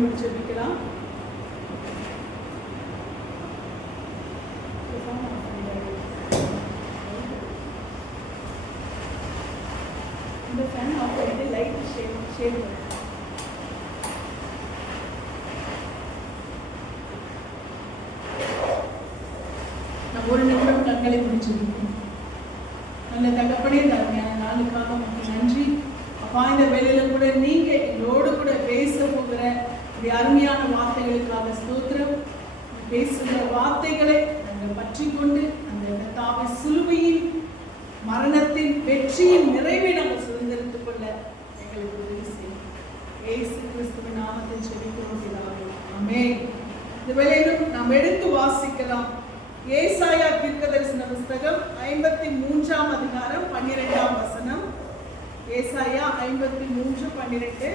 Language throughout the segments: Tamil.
மூடி ஜெபிக்கலாம். இந்த ஃபேன் ஆஃப் பண்ணிட்டு லைட் ஷேட் பண்ணுங்க. நம்ம ஒரு நிமிடம் கண்களை முடிச்சிருக்கோம். நல்ல தகப்பனே, தன்மையான நாளுக்காக உங்களுக்கு நன்றி. அப்பா, இந்த வேலையில கூட நீங்க எங்களோடு கூட பேச போகிற இப்படி அருமையான வார்த்தைகளுக்காக ஸ்தோத்திரம். பேசுகிற வார்த்தைகளை நாங்கள் பற்றி கொண்டு அந்த கர்த்தாவே சிலுவையின் மரணத்தின் வெற்றியின் நிறைவை நாங்கள் சுதந்திரித்துக் கொள்ள எங்களுக்கு உதவி செய்யும். இயேசு கிறிஸ்துவின் நாமத்தில் ஜெபிக்கிறோம் பிதாவே, ஆமென். இந்த வேளையிலும் நாம் எடுத்து வாசிக்கலாம். ஏசாயா தீர்க்கதரிசன புஸ்தகம் 53ஆம் அதிகாரம் 12ஆம் வசனம். ஏசாயா 53:12.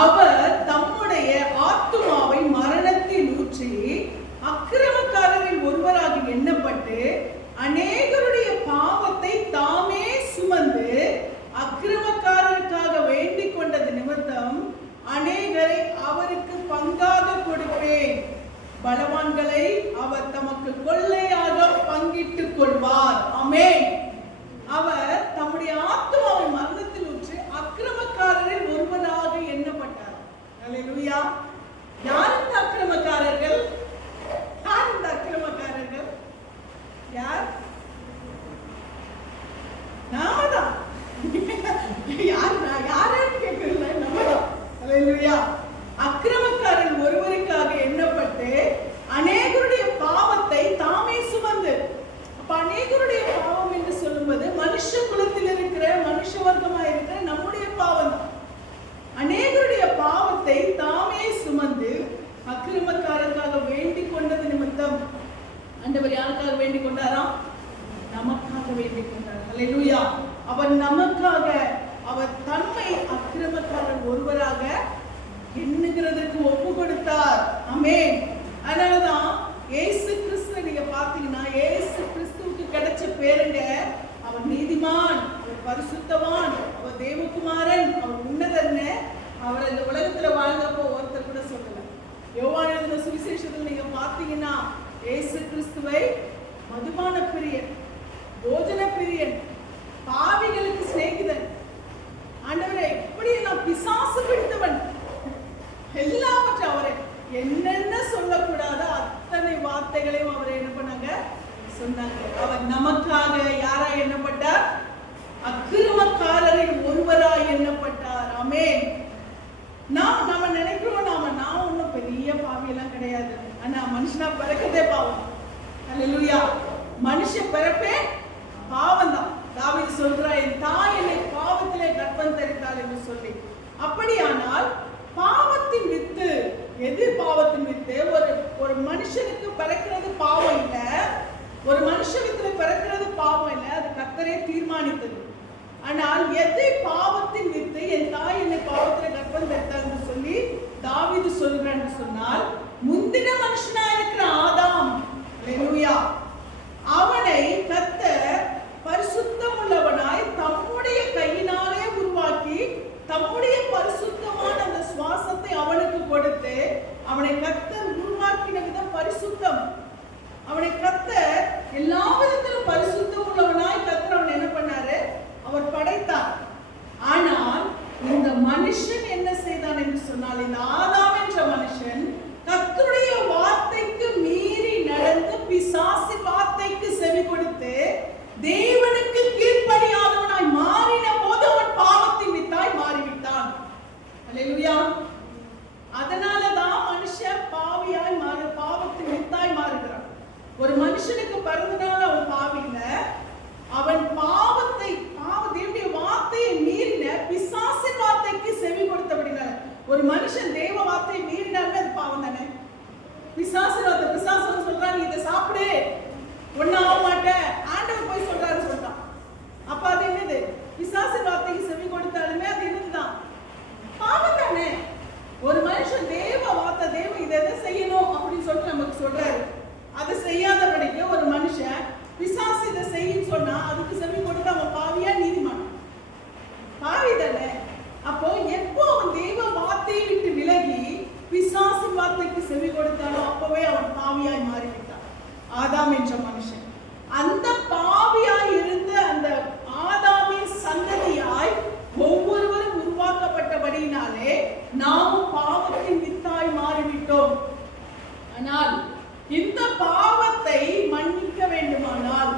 அவர் தம்முடைய ஆத்துமாவை மரணத்தில் ஊற்றி அக்கிரமக்காரரில் ஒருவராக எண்ணப்பட்டு அநேகருடைய பாவத்தை தாமே சுமந்து அக்கிரமக்காரருக்காக வேண்டிக் கொண்டது நிமித்தம் அநேகரை அவருக்கு பங்காக கொடுப்பேன். பலவான்களை அவர் தமக்கு கொள்ளையாக பங்கிட்டுக் கொள்வார். ஆமென். அவர் தம்முடைய ஆத்துமாவை மரணத்தில் ஊற்றி அக்கிரமக்காரரில் ஒருவராக எண்ணப்பட்டார். அல்லேலூயா. யார் இந்த அக்கிரமக்காரர்கள்? யார் இந்த அக்கிரமக்காரர்கள்? யார்? நாமதான். யாருன்னு கேட்கல, நம்மதான். அல்லேலூயா. அக்கிரமக்காரன் ஒருவருக்காக எண்ணப்பட்டு அநேகருடைய பாவத்தை தாமே சுமந்து. அப்ப அநேகருடைய பாவம் என்று சொல்லும்போது மனுஷ குலத்தில் இருக்கிற மனுஷ வர்க்கமாக இருக்கிற நம்முடைய பாவம் தான். அநேகருடைய பாவத்தை தாமே சுமந்து அக்கிரமக்காரருக்காக வேண்டிக் கொண்டது நிமித்தம். ஆண்டவர் யாருக்காக வேண்டிக் கொண்டாராம்? நமக்காக வேண்டிக் கொண்டார். அல்லேலூயா. அவர் நமக்காக அவர் தன்மை அக்கிரமக்காரர் ஒருவராக எண்ணுகிறதற்கு ஒப்பு கொடுத்தார். ஆமென். அதனாலதான் இயேசு கிறிஸ்துவை நீங்க பாத்தீங்கன்னா இயேசு கிறிஸ்துவுக்கு கிடைச்ச பேருங்க, அவர் நீதிமான், அவர் பரிசுத்தவான், அவர் தேவகுமாரன், அவர் உன்னதர்னு அவர் இந்த உலகத்துல வாழ்ந்தப்போ ஒருத்தர் கூட சொல்லல. யோவான் எழுதின சுவிசேஷத்தில் நீங்க பாத்தீங்கன்னா இயேசு கிறிஸ்துவை மதுபான பிரியன், போஜன பிரியன், பாவிகளுக்கு சிநேகிதன், ஆண்டவரே இப்படி நான் பிசாசு பிடித்தவன், எல்லாவற்றையும் அவரை என்னென்ன சொல்லக்கூடாத அத்தனை வார்த்தைகளையும் அவரை என்ன பண்ணாங்க? சொன்னாங்க. அவர் நமக்காக யாரா எண்ணப்பட்டார்? அக்கிரமக்காரரில் ஒருவராய் எண்ணப்பட்டார். ஆமென். நம்ம நினைக்கிறோம் நான் ஒன்றும் பெரிய பாவியெல்லாம் கிடையாது, ஆனா மனுஷனா பிறக்கதே பாவம். அல்லேலூயா. மனுஷ பிறப்பே பாவம் தான். தாவீது சொல்றார், என் தாய் என்னை பாவத்திலே கர்ப்பம் தரித்தாள் என்று சொல்லி. அப்படியானால் பாவத்தின் வித்து எது? பாவத்தின் வித்து ஒரு மனுஷனுக்கு பிறக்கிறது பாவம் இல்ல, ஒரு மனுஷனுக்கு பிறக்கிறது பாவம் இல்ல, அது கர்த்தரே தீர்மானித்தது. ஆனால் எது பாவத்தின் வித்து? என் தாய் என்னை பாவத்திலே கர்ப்பம் தரித்தாள் என்று சொல்லி தாவீது சொல்கிறான் என்று சொன்னால், முந்தின மனுஷனா இருக்கிற ஆதாம், அல்லேலூயா, அவனை கர்த்தர் பரிசுத்தம் உள்ளவனாய் தம்முடைய கையினாலே உருவாக்கி தம்முடைய பரிசுத்தமான அந்த சுவாசத்தை அவனுக்கு கொடுத்து அவனை கர்த்தர் உருவாக்கின விதம் பரிசுத்தம். அவனை கர்த்தர் எல்லா விதத்திலும் பரிசுத்தம் உள்ளவனாய் கர்த்தர் அவனை என்ன பண்ணாரு? அவர் படைத்தார். ஆனால் இந்த மனுஷன் என்ன செய்தான் என்று சொன்னால், இந்த ஆதாம் என்ற மனுஷன் கர்த்தருடைய வார்த்தைக்கு மீறி நடந்து பிசாசு வார்த்தைக்கு செவி கொடுத்து தேவனுக்கு கீழ்ப்படியாதவனாய் மாறின போது அவன் பாவத்தின் வித்தாய் மாறிவிட்டான். அல்லேலூயா. அதனாலதான் மனுஷன் பாவியாய் பாவத்தின் வித்தாய் மாறுகிறான். ஒரு மனுஷனுக்கு பிறந்தனால அவன் பாவி இல்ல, அவன் தேவனுடைய வார்த்தையை மீறின பிசாசின் வார்த்தைக்கு செவி கொடுத்தபடினால. ஒரு மனுஷன் தேவ வார்த்தையை மீறினாலே அது பாவம் தானே. பிசாசு சொல்றான், நீ இதை சாப்பிடு ஒன்னும் ஆக மாட்டேன், ஆண்டவர் போய் சொல்றாரு சொல்றான். அப்ப அது என்னது? பிசாசு வார்த்தைக்கு செவி கொடுத்தாலுமே அது என்னதுதான்? பாவம் தானே. ஒரு மனுஷன் தேவ வார்த்தை, தேவ இதை எதை செய்யணும் அப்படின்னு சொல்லிட்டு நமக்கு சொல்றாரு. அதை செய்யாதபடிக்கு ஒரு மனுஷன் பிசாசு இதை செய்யும் சொன்னா அதுக்கு செவி கொடுத்து அவன் பாவியா நீதிமான்? பாவி தானே. அப்போ எப்போ அவன் தேவ வார்த்தையை விட்டு விலகி பிசாசு வார்த்தைக்கு செவி கொடுத்தானோ அப்பவே அவன் பாவியாய் மாறிவிட்டான். ஆதாம் என்ற மனுஷன் அந்த பாவியாய் இருந்த அந்த ஆதாமின் சந்ததியாய் ஒவ்வொருவரும் உருவாக்கப்பட்டபடியினாலே நாமும் பாவத்தின் வித்தாய் மாறிவிட்டோம். ஆனால் இந்த பாவத்தை மன்னிக்க வேண்டுமானால்,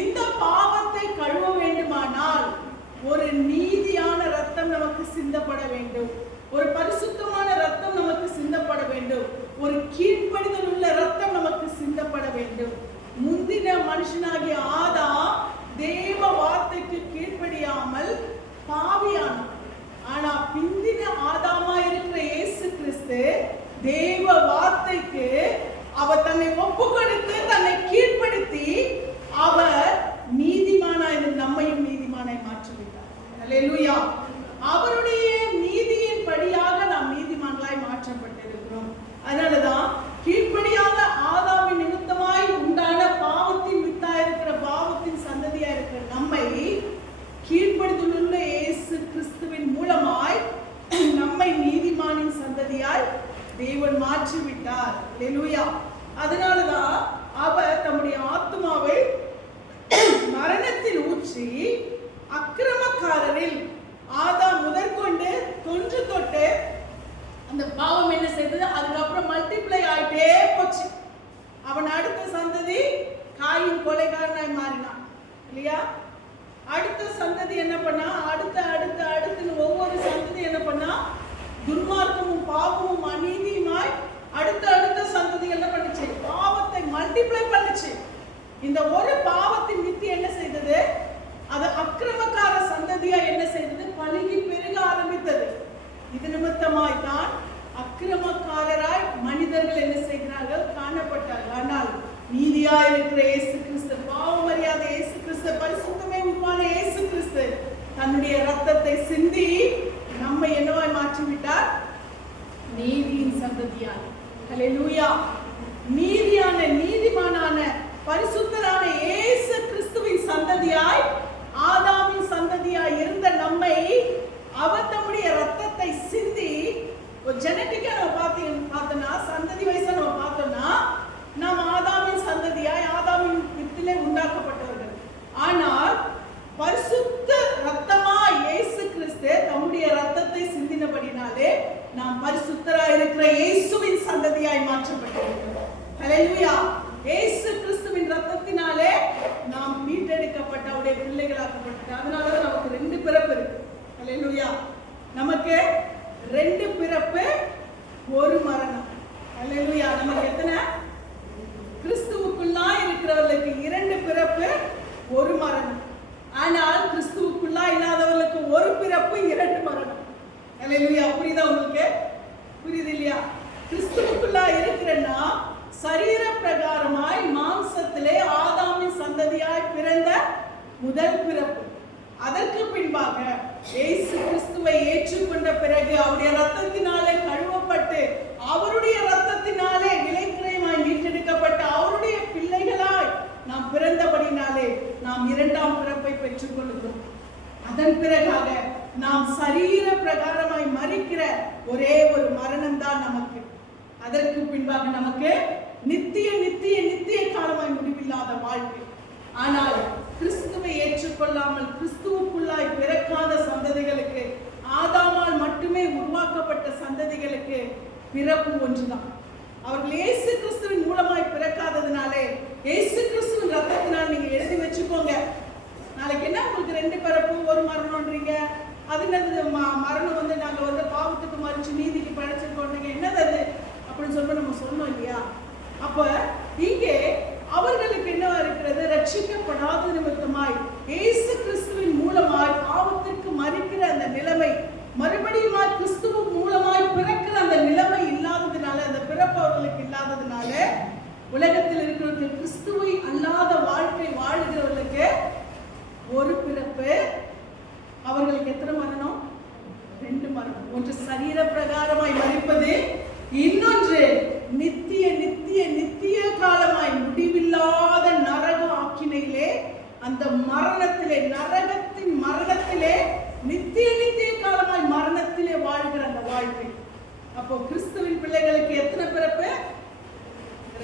இந்த பாவத்தை கழுவ வேண்டுமானால் ஒரு நீதியான ரத்தம் நமக்கு சிந்தப்பட வேண்டும். ஒரு பரிசுத்தமான ரத்தம் நமக்கு சிந்தப்பட வேண்டும். ஒரு கீழ்ப்படிதல் உள்ள ரத்தம் நமக்கு சிந்தப்பட வேண்டும். முந்தின மனுஷனாகிய ஆதாம் தேவ வார்த்தைக்கு கீழ்ப்படியாமல் பாவியானான். ஆனா பிந்தின ஆதாமா இருக்கிற இயேசு கிறிஸ்து தேவ வார்த்தைக்கு அவர் தன்னை ஒப்பு கொடுத்து தன்னை கீழ்ப்படுத்தி அவர் நீதிமானாய் நம்மையும் நீதிமானாய் மாற்றிவிட்டார். அல்லேலூயா. அவருடைய நீதியின் படியாக நாம் நீதிமான்களாய் மாற்றப்பட்டிருக்கிறோம். அதனாலதான் கீழ்ப்படியாக ஆதாமின் நிமித்தமாய் உண்டான பாவத்தின் வித்தாயிருக்கிற பாவத்தின் சந்ததியா இருக்கிற நம்மை கீழ்ப்படுதலுள்ள இயேசு கிறிஸ்துவின் மூலமாய் நம்மை நீதிமானின் சந்ததியாய் தேவன் மாற்றிவிட்டார். அல்லேலூயா. அதனாலதான் அவர் தம்முடைய ஆத்துமாவை மரணத்தில் ஊற்றி அக்கிரமக்காரரில் ஆதாம் முதற்கொண்டு தொன்று தொட்டு அந்த பாவம் என்ன செய்தது? அதுக்கப்புறம் மல்டிப்ளை ஆயிட்டே போச்சு. அவன் அடுத்த சந்ததி காயின் கொலைகாரனாய் மாறினான் இல்லையா? அடுத்த சந்ததி என்ன பண்ணா? அடுத்துன்னு ஒவ்வொரு சந்ததி என்ன பண்ணா? துன்மார்க்கமும் பாவமும் அநீதியுமாய் அடுத்த சந்ததி என்ன பண்ணுச்சு? பாவத்தை மல்டிப்ளை பண்ணுச்சு. இந்த ஒரு பாவத்தின் வித்து என்ன செய்தது? அது அக்கிரமக்கார சந்ததியா என்ன செய்தது? பலுகி பெருக ஆரம்பித்தது. இது நிமித்தமாய் தான் அக்கிரமக்காரராய் மனிதர்கள் என்ன செய்கிறார்கள்? காணப்பட்டார்கள். ஆனால் நீதியாய் இருக்கிற இயேசு கிறிஸ்து, பாவம் அறியாத இயேசு கிறிஸ்து, பரிசுத்தமே உருவான இயேசு கிறிஸ்து தன்னுடைய ரத்தத்தை சிந்தி நம்மை என்னவாய் மாற்றிவிட்டார்? நீதியின் சந்ததியாய். அல்லேலூயா. நீதியான நீதிமானான பரிசுத்தரான இயேசு கிறிஸ்துவின் சந்ததியாய் ஆதாமின் சந்ததியாய் இருந்த நம்மை அவர் தம்முடைய ரத்தத்தை சிந்தி, ஒரு ஜெனட்டிக்கா நம்ம பார்த்தோம்னா சந்ததி வயசா நம்ம பார்த்தோம்னா நாம் ஆதாமின் சந்ததியாய் ஆதாமின் வித்திலே உண்டாக்கப்பட்டவர்கள். ஆனால் பரிசுத்த ரத்தமா இயேசு கிறிஸ்து தம்முடைய ரத்தத்தை சிந்தினபடினாலே நாம் பரிசுத்தராய் இருக்கிற இயேசுவின் சந்ததியாய் மாற்றப்பட்டிருக்கிறோம். ஹல்லேலூயா. இயேசு கிறிஸ்துவின் ரத்தத்தினாலே நாம் மீட்டெடுக்கப்பட்ட அவருடைய பிள்ளைகளாக்கப்பட்டோம். அதனாலதான் நமக்கு 2 பிறப்பு இருக்கு. ஹல்லேலூயா. நமக்கு 2 பிறப்பு, 1 மரணம். ஹல்லேலூயா. நமக்கு எத்தனை? கிறிஸ்துவுக்குள்ளா இருக்கிறவர்களுக்கு 2 பிறப்பு, 1 மரணம். ஆனால் கிறிஸ்துவுக்குள்ளா இல்லாதவர்களுக்கு 1 பிறப்பு, 2 மரணம். ஹல்லேலூயா. புரியுதா உங்களுக்கு? புரியுது இல்லையா? கிறிஸ்துவுக்குள்ளா இருக்கிறன்னா சரீர பிரகாரமாய் மாம்சத்திலே ஆதாமின் சந்ததியாய் பிறந்த முதல் பிறப்பு. அதற்கு பின்பாக இயேசு கிறிஸ்துவை ஏற்றுக்கொண்ட பிறகு அவருடைய ரத்தத்தினாலே கழுவப்பட்டு அவருடைய ரத்தத்தினாலே விலைக்கிரயமாய் மீட்டெடுக்கப்பட்ட அவருடைய பிள்ளைகளாய் நாம் பிறந்தபடினாலே நாம் 2ஆம் பிறப்பை பெற்றுக் கொள்கிறோம். அதன் பிறகாக நாம் சரீர பிரகாரமாய் மரிக்கிற ஒரே ஒரு மரணம் தான் நமக்கு. அதற்கு பின்பாக நமக்கு நித்திய நித்திய நித்திய காலமாய் முடிவில்லாத வாழ்க்கை. ஆனால் கிறிஸ்துவை ஏற்றுக்கொள்ளாமல் கிறிஸ்துவுக்குள்ளாய் பிறக்காத சந்ததிகளுக்கு, ஆதாமால் மட்டுமே உருவாக்கப்பட்ட சந்ததிகளுக்கு பிறப்பு ஒன்றுதான். அவர்கள் இயேசு கிறிஸ்துவின் மூலமாய் பிறக்காததுனாலே இயேசு கிறிஸ்துவின் ரத்தத்தினால் நீங்க எழுதி வச்சுக்கோங்க. நாளைக்கு என்ன உங்களுக்கு 2 பிறப்பு 1 மரணம்ன்றீங்க? அது என்னது? மரணம் வந்து நாங்க பாவத்துக்கு மறிச்சு நீதிக்கு படைச்சிருக்கோம், என்னது அது அப்படின்னு சொல்லி நம்ம சொன்னோம் இல்லையா? அப்ப இங்கே அவர்களுக்கு என்னவா இருக்கிறது? ரட்சிக்கப்படாத நிமித்தமாய் இயேசு கிறிஸ்துவின் மூலமாய் பாவத்திற்கு மறிக்கிற அந்த நிலைமை, மறுபடியும் கிறிஸ்துவின் மூலமாய் பிறக்கிற அந்த நிலைமை இல்லாததுனால, அந்த பிறப்பு அவர்களுக்கு இல்லாததுனால உலகத்தில் இருக்கிறவர்கள் கிறிஸ்துவை அல்லாத வாழ்க்கை வாழ்கிறவர்களுக்கு 1 பிறப்பு, கிறிஸ்துவின் பிள்ளைகளுக்கு எத்தனை பிறப்பு?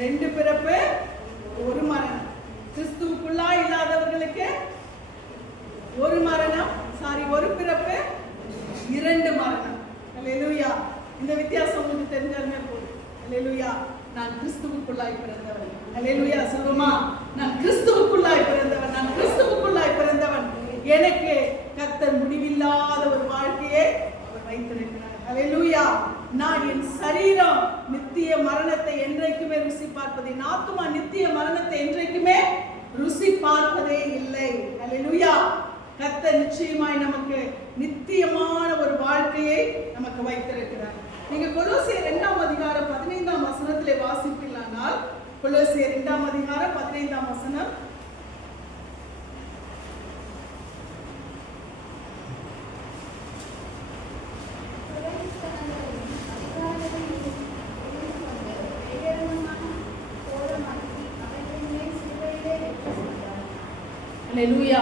2 பிறப்பு, 1 மரணம். கிறிஸ்துவுக்குள்ளா இல்லாதவர்களுக்கு 1 மரணம், 1 பிறப்பு, 2 மரணம். அல்லேலூயா. இந்த வித்தியாசம் உங்களுக்கு தெரிஞ்சாலுமே போதும். அல்லேலூயா. நான் கிறிஸ்துவுக்குள்ளாய் பிறந்தவன். அல்லேலூயா. சொல்லுமா, நான் கிறிஸ்துவுக்குள்ளாய் பிறந்தவன், நான் கிறிஸ்துவுக்குள்ளாய் பிறந்தவன். எனக்கு கர்த்தர் முடிவில்லாத ஒரு வாழ்க்கையை அவர் வைத்திருக்கிறார். அல்லேலூயா. நான் என் சரீரம் நித்திய மரணத்தை என்றைக்குமே ருசி பார்ப்பதே, என் ஆத்துமா நித்திய மரணத்தை என்றைக்குமே ருசி பார்ப்பதே இல்லை. அல்லேலூயா. கர்த்தர் நிச்சயமாய் நமக்கு நித்தியமான ஒரு வாழ்க்கையை நமக்கு வைத்திருக்கிறார். நீங்க கொலோசியர் 2ஆம் அதிகாரம் 15ஆம் வசனத்திலே வாசிப்பீர்களானால், கொலோசியர் 2ஆம் அதிகாரம் 15ஆம் வசனம். அல்லேலூயா.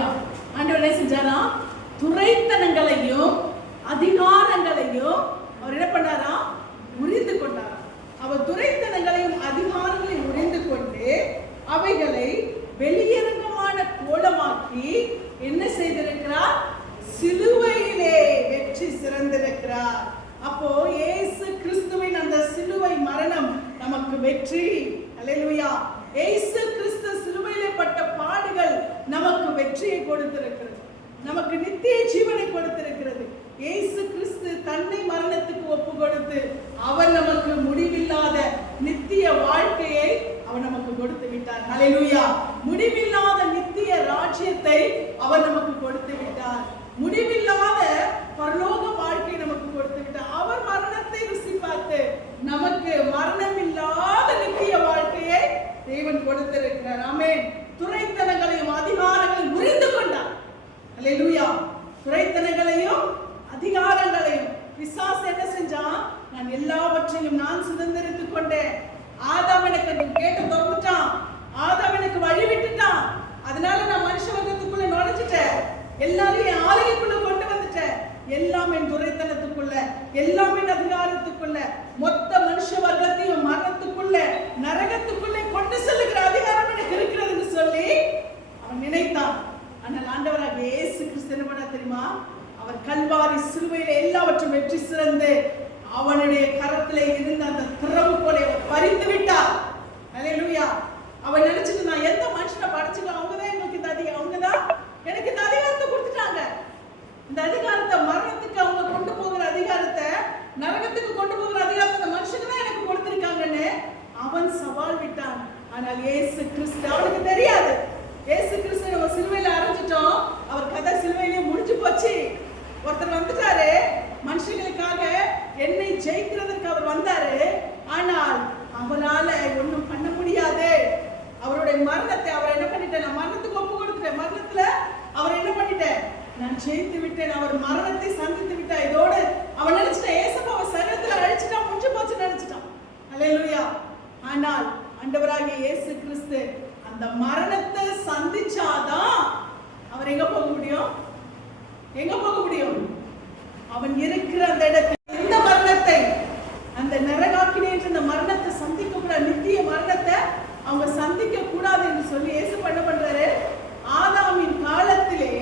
ஆண்டவர் என்ன செஞ்சாரா? துரைத்தனங்களையும் அதிகாரங்களையும் அவர் என்ன பண்ணாரா? உரிந்து கொண்டாரா. அவர் துரைத்தனங்களையும் அதிகாரங்களையும் உரிந்து கொண்டு அவைகளை வெளியரங்கமான கோலமாக்கி என்ன செய்திருக்கிறார்? சிலுவையிலே வெற்றி சிறந்திருக்கிறார். அப்போ இயேசு கிறிஸ்துவின் அந்த சிலுவை மரணம் நமக்கு வெற்றி. அல்லேலூயா. இயேசு கிறிஸ்து சிலுவையிலே பட்ட பாடுகள் நமக்கு வெற்றியை கொடுத்திருக்கிறது, நமக்கு நித்திய ஜீவனை கொடுத்திருக்கிறது. இயேசு கிறிஸ்து தன்னை மரணத்துக்கு ஒப்பு கொடுத்து அவர் நமக்கு முடிவில்லாத நித்திய வாழ்க்கையை அவர் நமக்கு கொடுத்து விட்டார். அல்லேலூயா. முடிவில்லாத நித்திய ராஜ்யத்தை அவர் நமக்கு கொடுத்து விட்டார். முடிவில்லாத பரலோக வாழ்க்கையை நமக்கு கொடுத்து விட்டார். அவர் மரணத்தை ருசி பார்த்து நமக்கு மரணமில்லாத நித்திய வாழ்க்கையை தேவன் கொடுத்திருக்கிறார். ஆமென். துரைத்தனங்களையும் அதிகாரங்களையும் முறிந்து கொண்டார். அல்லேலூயா. துரைத்தனங்களையும் அதிகாரங்களையும் பிசாசு என்ன செஞ்சான்? நான் எல்லாவற்றையும் நான் சுதந்திரித்துக் கொண்டேன். ஆதாம் எனக்கு கேட்டு திறந்துட்டான், ஆதாம் எனக்கு வழி விட்டுட்டான், அதனால நான் மனுஷ வர்க்கத்துக்குள்ள நுழைஞ்சிட்டேன், எல்லாரும் என் ஆலயத்துக்குள்ள கொண்டு வந்துட்டேன், எல்லாம் என் துரைத்தனத்துக்குள்ள, எல்லாம் என் அதிகாரத்துக்குள்ள, மொத்த மனுஷ வர்க்கத்தையும் மரணத்துக்குள்ள நரகத்துக்குள்ளே கொண்டு செல்லுகிற அதிகாரம் எனக்கு இருக்கிறதுன்னு சொல்லி அவன் நினைத்தான். ஆனால் ஆண்டவராக இயேசு கிறிஸ்து என்ன பண்ண தெரியுமா? அவர் கல்வாரி சிலுவையில எல்லாவற்றும் வெற்றி சிறந்து அவனுடைய கரத்திலே இருந்த அந்த திறவுகோலை பறித்து விட்டார். அல்லேலூயா. அவன் நினைச்சிட்டு நான் எந்த மனுஷனை படைச்சுக்கலாம், அவங்கதான் எங்களுக்கு இந்த அதிகாரம், அவங்கதான் எனக்கு இந்த அதிகாரத்தை கொடுத்துட்டாங்க, இந்த அதிகாரத்தை மரணத்துக்கு அவங்க கொண்டு போகிற அதிகாரத்தை, நரகத்துக்கு கொண்டு போகிற அதிகாரத்தை அந்த மனுஷனுக்கு தான் எனக்கு கொடுத்திருக்காங்கன்னு அவன் சவால் விட்டான். ஆனால் இயேசு கிறிஸ்து அவனுக்கு தெரியாது. இயேசு கிறிஸ்து நம்ம சிலுவையில அரைஞ்சிட்டோம், அவர் கதை சிலுவையிலே முடிஞ்சு போச்சு. ஒருத்தர் வந்துட்டாரு மனுஷங்களுக்காக, என்னை ஜெயிக்கிறதுக்கு அவர் வந்தாரு. ஆனால் அவரால ஒன்றும் பண்ண முடியாது. அவருடைய மரணத்தை அவர் என்ன பண்ணிட்டேன்? நான் மரணத்துக்கு ஒப்பு கொடுத்துட்டேன். மரணத்துல அவர் என்ன பண்ணிட்டேன்? நான் ஜெயித்து விட்டேன். அவர் மரணத்தை சந்தித்து விட்டா. இதோடு அவன் நினைச்சிட்டான் ஏசப்பா அவர் சரீரத்துல அழிச்சிட்டான், முடிஞ்சு போச்சு நினைச்சிட்டான். அல்லேலூயா. ஆனால் ஆண்டவராகிய இயேசு கிறிஸ்து அந்த மரணத்தை சந்திச்சாதான் அவர் எங்க போக முடியும்? எங்க போக முடியும்? அவன் இருக்கிற அந்த இடத்தில் இந்த மரணத்தை, அந்த நரகாக்கினி என்ற அந்த மரணத்தை சந்திக்க கூடாது, நித்திய மரணத்தை அவங்க சந்திக்க கூடாது என்று சொல்லி இயேசு என்ன பண்றாரு? ஆதாமின் காலத்திலே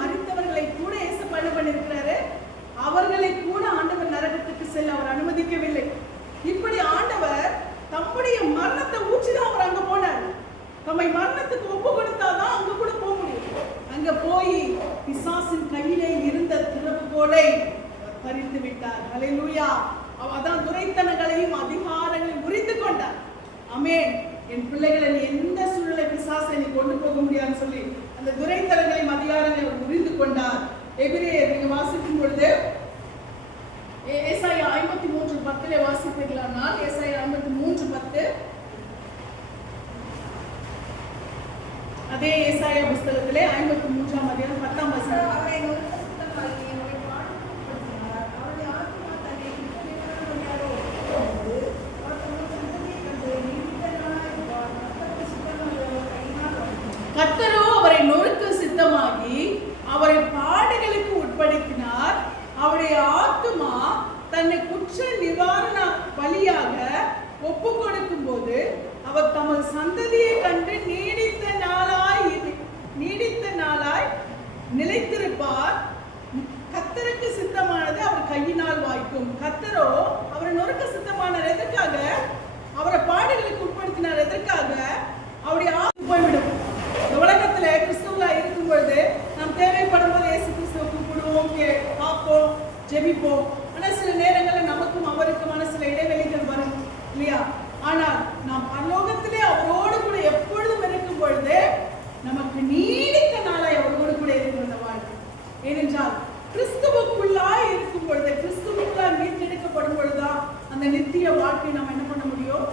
மரித்தவர்களை கூட இயேசு என்ன பண்ணிருக்கிறாரு? அவர்களை கூட ஆண்டவர் நரகத்துக்கு செல்ல அவர் அனுமதிக்கவில்லை. இப்படி ஆண்டவர் தம்முடைய மரணத்தை ஊற்றிதான் அவர் அங்க போனார். தம்மை மரணத்துக்கு ஒப்பு கொடுத்தாதான் அங்க கூட போக முடியும். அங்க போய் பிசாசின் கையிலே இருந்த திறவுகோலை பறித்து விட்டார். அல்லேலூயா. அதான் துரைத்தனங்களையும் அதிகாரங்களையும் முறிந்து கொண்டார். ஆமென். என் பிள்ளைகளை நீ எந்த சூழ்நிலை பிசாசை நீ கொண்டு போக முடியாதுன்னு சொல்லி அந்த துரைத்தனங்களையும் அதிகாரங்களையும் முறிந்து கொண்டார். எபிரேயர் நீங்க வாசிக்கும் பொழுது ஏசாயா 53:10 வாசிப்பீர்களானால், ஏசாயா 53:10, அதே ஏசாயா புத்தகத்திலே 53ஆம் அதிகாரம் 10ஆம் வசனம். கர்த்தரோ அவரை நொறுக்க சித்தமாகி அவரை பாடுகளுக்கு உட்படுத்தினார். அவருடைய ஆத்துமா தன்னை குற்ற நிவாரண பலியாக ஒப்பு கொடுக்கும் போது அவர் தமது சந்ததியை கண்டு நீடித்த நாளாய் நிலைத்திருப்பார். கர்த்தருக்கு சித்தமானது அவர் கையினால் வாய்க்கும். கர்த்தரோ அவரை நொறுக்க சித்தமானார். எதற்காக? அவரை பாடுகளுக்கு உட்படுத்தினார். எதற்காக? அவருடைய போய்விடும். உலகத்துல கிறிஸ்துவா இருக்கும் பொழுது நாம் தேவைப்படும் போது இயேசு கிறிஸ்துவை கூப்பிடுவோம், பார்ப்போம், ஜெபிப்போம். ஆனா சில நேரங்களில் நமக்கும் அவருக்குமான சில இடைவெளிகள் வரும் இல்லையா? ஆனால் நாம் பரலோகத்திலே அவரோடு கூட எப்பொழுதும் இருக்கும் பொழுது நமக்கு நீடித்த நாளாய் அவரோடு கூட இருக்கிற வாழ்க்கை. ஏனென்றால் கிறிஸ்துவுக்குள்ளாய் இருக்கும் பொழுது, கிறிஸ்துவுக்குள்ளாய் மீட்டெடுக்கப்படும் பொழுதுதான் அந்த நித்திய வாழ்க்கை நாம் என்ன பண்ண முடியும்?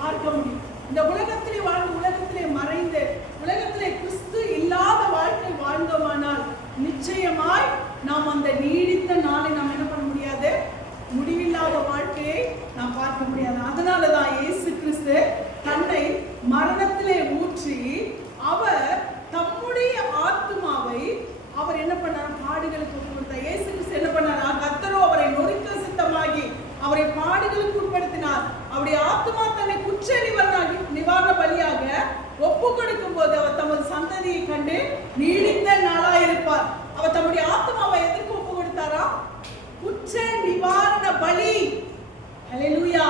பார்க்க முடியும். இந்த உலகத்திலே வாழ்ந்து உலகத்திலே மறைந்து உலகத்திலே கிறிஸ்து இல்லாத வாழ்க்கை வாழ்ந்தோமானால் நிச்சயமாய் நாம் அந்த நீடித்த நாளை நாம் என்ன பண்ண முடியாது? முடிவில்லாத வாழ்க்கையை நாம் பார்க்க முடியாது. அதனாலதான் இயேசு கிறிஸ்து தன்னை மரணத்திலே ஊற்றி அவர் தம்முடைய ஆத்துமாவை அவர் என்ன பண்ணார்? பாடுகளுக்கு உட்படுத்தார். இயேசு கிறிஸ்து என்ன பண்ணார்? கர்த்தரோ அவரை நொறுக்க சித்தமாகி அவரை பாடுகளுக்கு உட்படுத்தினார். அவருடைய ஆத்துமா தன்னை குற்ற நிவாரண பலியாக ஒப்பு கொடுக்கும் போது அவர் தமது சந்ததியை கண்டு நீடித்த நாளாய் இருப்பார். அவர் தம்முடைய ஆத்துமாவை எதற்கு ஒப்பு கொடுத்தாரா? குற்ற நிவாரண பலி. ஹல்லேலூயா.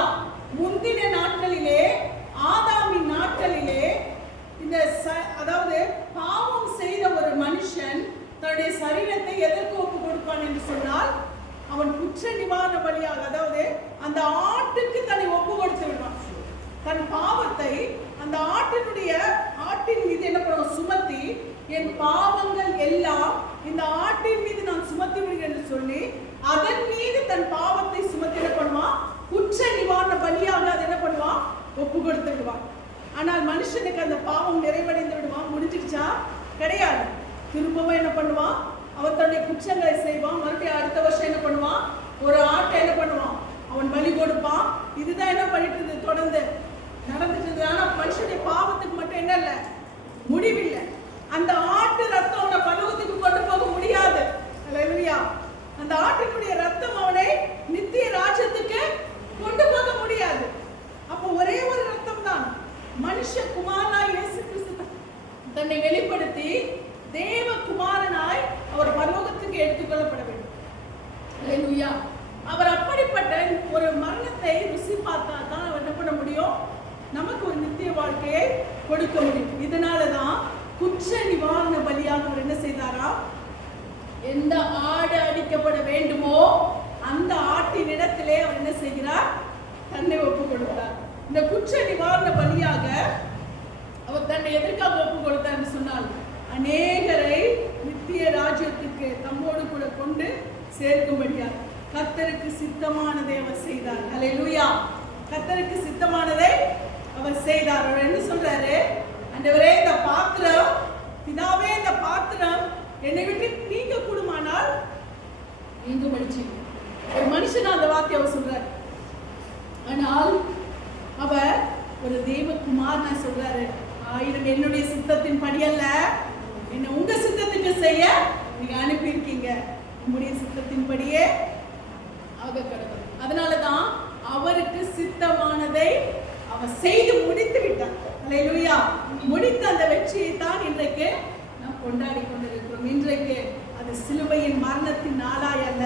முந்தின நாட்களிலே, ஆதாமின் நாட்களிலே, இந்த அதாவது பாவம் செய்த ஒரு மனுஷன் தன்னுடைய சரீரத்தை எதற்கு ஒப்பு கொடுப்பான் என்று சொன்னால் அவன் குற்ற நிவாரண பலியாக, அதாவது அந்த ஆட்டுக்கு தன்னை ஒப்பு கொடுத்து விடுவான். தன் பாவத்தை அந்த ஆட்டின் மீது என்ன பண்ணுவான்? சுமத்தி, என் பாவங்கள் எல்லாம் இந்த ஆட்டின் மீது நான் சுமத்தி விடுகிறேன் என்று சொல்லி அதன் மீது தன் பாவத்தை சுமத்தி என்ன பண்ணுவான்? குற்ற நிவாரண பலியாக அதை என்ன பண்ணுவான்? ஒப்பு கொடுத்து விடுவான். ஆனால் மனுஷனுக்கு அந்த பாவம் நிறைவடைந்து விடுவான். முடிஞ்சிடுச்சா? கிடையாது. திரும்பவும் என்ன பண்ணுவான்? அவன் தன்னுடைய குற்றங்களை செய்வான். மறுபடியும் அடுத்த வருஷம் என்ன பண்ணுவான்? ஒரு ஆட்டை என்ன பண்ணுவான்? அவன் பலி கொடுப்பான். இதுதான் என்ன பண்ணிட்டு இருந்தது? தொடர்ந்து நடந்துட்டு இருந்தது. ஆனா மனுஷனுடைய பாவத்துக்கு மட்டும் என்ன இல்லை? முடிவில்லை. அந்த ஆட்டு ரத்தம் அவனை பரலோகத்துக்கு கொண்டு போக முடியாது. ஹல்லேலூயா. அந்த ஆட்டினுடைய ரத்தம் அவனை நித்திய ராஜ்யத்துக்கு கொண்டு போக முடியாது. அப்போ ஒரே ஒரு ரத்தம் தான். மனுஷகுமாரனாய் இயேசு கிறிஸ்து தன்னை வெளிப்படுத்தி தேவகுமாரனாய் அவர் பரலோகத்துக்கு எடுத்துக்கொள்ளப்பட வேண்டும். ஹல்லேலூயா. அவர் அப்படிப்பட்ட ஒரு மரணத்தை ருசி பார்த்தா தான் அவர் என்ன பண்ண முடியும்? நமக்கு ஒரு நித்திய வாழ்க்கையை கொடுக்க முடியும். இதனாலதான் குற்ற நிவாரண பலியாக அவர் என்ன செய்தாரா? எந்த ஆடு அடிக்கப்பட வேண்டுமோ அந்த ஆட்டின் இடத்திலே அவர் என்ன செய்கிறார்? தன்னை ஒப்பு கொடுத்தார். இந்த குற்ற நிவாரண பலியாக அவர் தன்னை எதற்காக ஒப்பு கொடுத்தார் என்று சொன்னால் அநேகரை நித்திய ராஜ்யத்துக்கு தம்மோடு கூட கொண்டு சேர்க்கும்படியாக கர்த்தருக்கு சித்தமானதை அவர் செய்தார். ஹல்லேலூயா. கர்த்தருக்கு சித்தமானதை அவர் செய்தார். அவர் என்ன சொல்றாரு? ஆண்டவரே, இந்த பாத்திரம், பிதாவே, இந்த பாத்திரம் என்னை விட்டு நீங்க கூடுமானால் நீங்க படிச்சு ஒரு மனுஷன் அந்த வார்த்தை அவர் சொல்றாரு. ஆனால் அவர் ஒரு தேவகுமாரனை சொல்றாரு, ஆயிரம் என்னுடைய சித்தத்தின் படி அல்ல, என்ன உங்க சித்தத்துக்கு செய்ய நீங்க அனுப்பியிருக்கீங்க. உங்களுடைய சித்தத்தின் படியே ஆக கடவுள். அதனாலதான் அவருக்கு சித்தமானதை அவர் செய்து முடித்து விட்டார். ஹல்லேலூயா. முடித்த அந்த வெற்றியை தான் இன்றைக்கு நாம் கொண்டாடி கொண்டிருக்கிறோம். இன்றைக்கு அது சிலுவையின் மரணத்தின் நாளாய் அல்ல,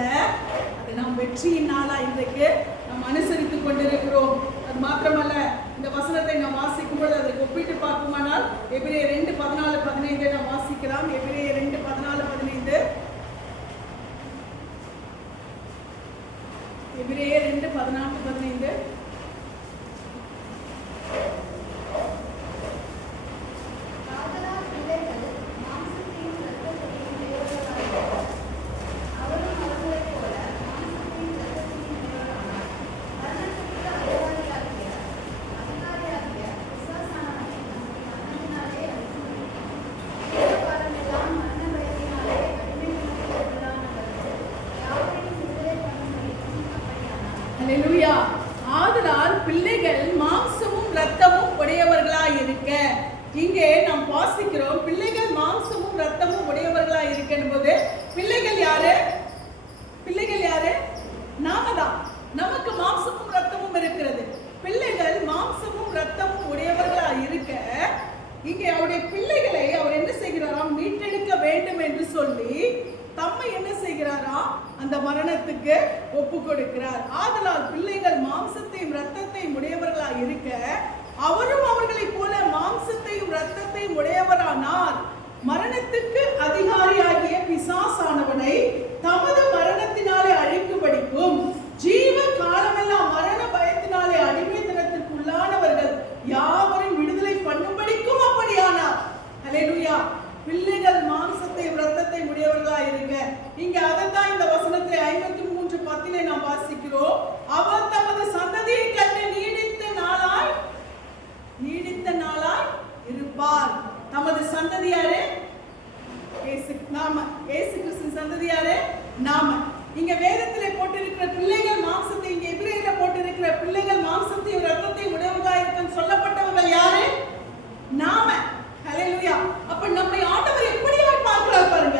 அது நாம் வெற்றியின் நாளாய் இன்றைக்கு நாம் அனுசரித்துக் கொண்டிருக்கிறோம். அது மாத்திரமல்ல, இந்த வசனத்தை நாம் வாசிக்கும் பொழுது அதற்கு ஒப்பிட்டு பார்க்குமானால் எபிரேயர் 2:14-15 நாம் வாசிக்கலாம். எபிரேயர் 2:14-15. எபிரேயர் 2:14-15. ஹல்லேலூயா. ஆதலால் பிள்ளைகள் மாம்சமும் இரத்தமும் உடையவர்களாய் இருக்க. இங்கே நாம் வாசிக்கிறோம், பிள்ளைகள் மாம்சமும் இரத்தமும் உடையவர்களாய் இருக்கும்போது பிள்ளைகள் யாரு? பிள்ளைகள் யாரு? நாம தான். நமக்கு அந்த மரணத்துக்கு ஒப்பு கொடுக்கிறார். ஆதலால் பிள்ளைகள் மாம்சத்தையும் இரத்தத்தையும் உடையவர்களாய் இருக்க அவரும் அவர்களைப் போல மாம்சத்தையும் இரத்தத்தையும் உடையவரானார். மரணத்துக்கு அதிகாரியாகிய பிசாசானவனை தமது மரணத்தினாலே அழிக்கும்படிக்கும் ஜீவ காலமெல்லாம் மரண பயத்தினாலே அடிமைத்தனத்திற்கு உள்ளானவர்கள் யாவரையும் விடுதலை பண்ணும்படிக்கும் அப்படியானார். அல்லேலூயா. பிள்ளைகள் மாம்சத்தையும் இரத்தத்தையும் உடையவர்களாய் இருக்க, இங்க அதைத்தான் இந்த வசனத்தை 53:10 நாம் வாசிக்கிறோம். அவர் தமது சந்ததியை கண்டு நீடித்த நாளாய் இருப்பார். தமது சந்ததி யாரு? இயேசு கிறிஸ்து சந்ததி யாரு? நாம. இங்க வேதத்திலே போட்டிருக்கிற பிள்ளைகள் மாம்சத்தை, இங்க எபிரேயர்ல போட்டிருக்கிற பிள்ளைகள் மாம்சத்தையும் இரத்தத்தையும் உடையவர்களாய் இருக்கன்னு சொல்லப்பட்டவர்கள் யாரு? நாம. ஹல்லேலூயா. அப்ப நம்மை ஆண்டவர் எப்படியாய் பார்க்கிறார் பாருங்க.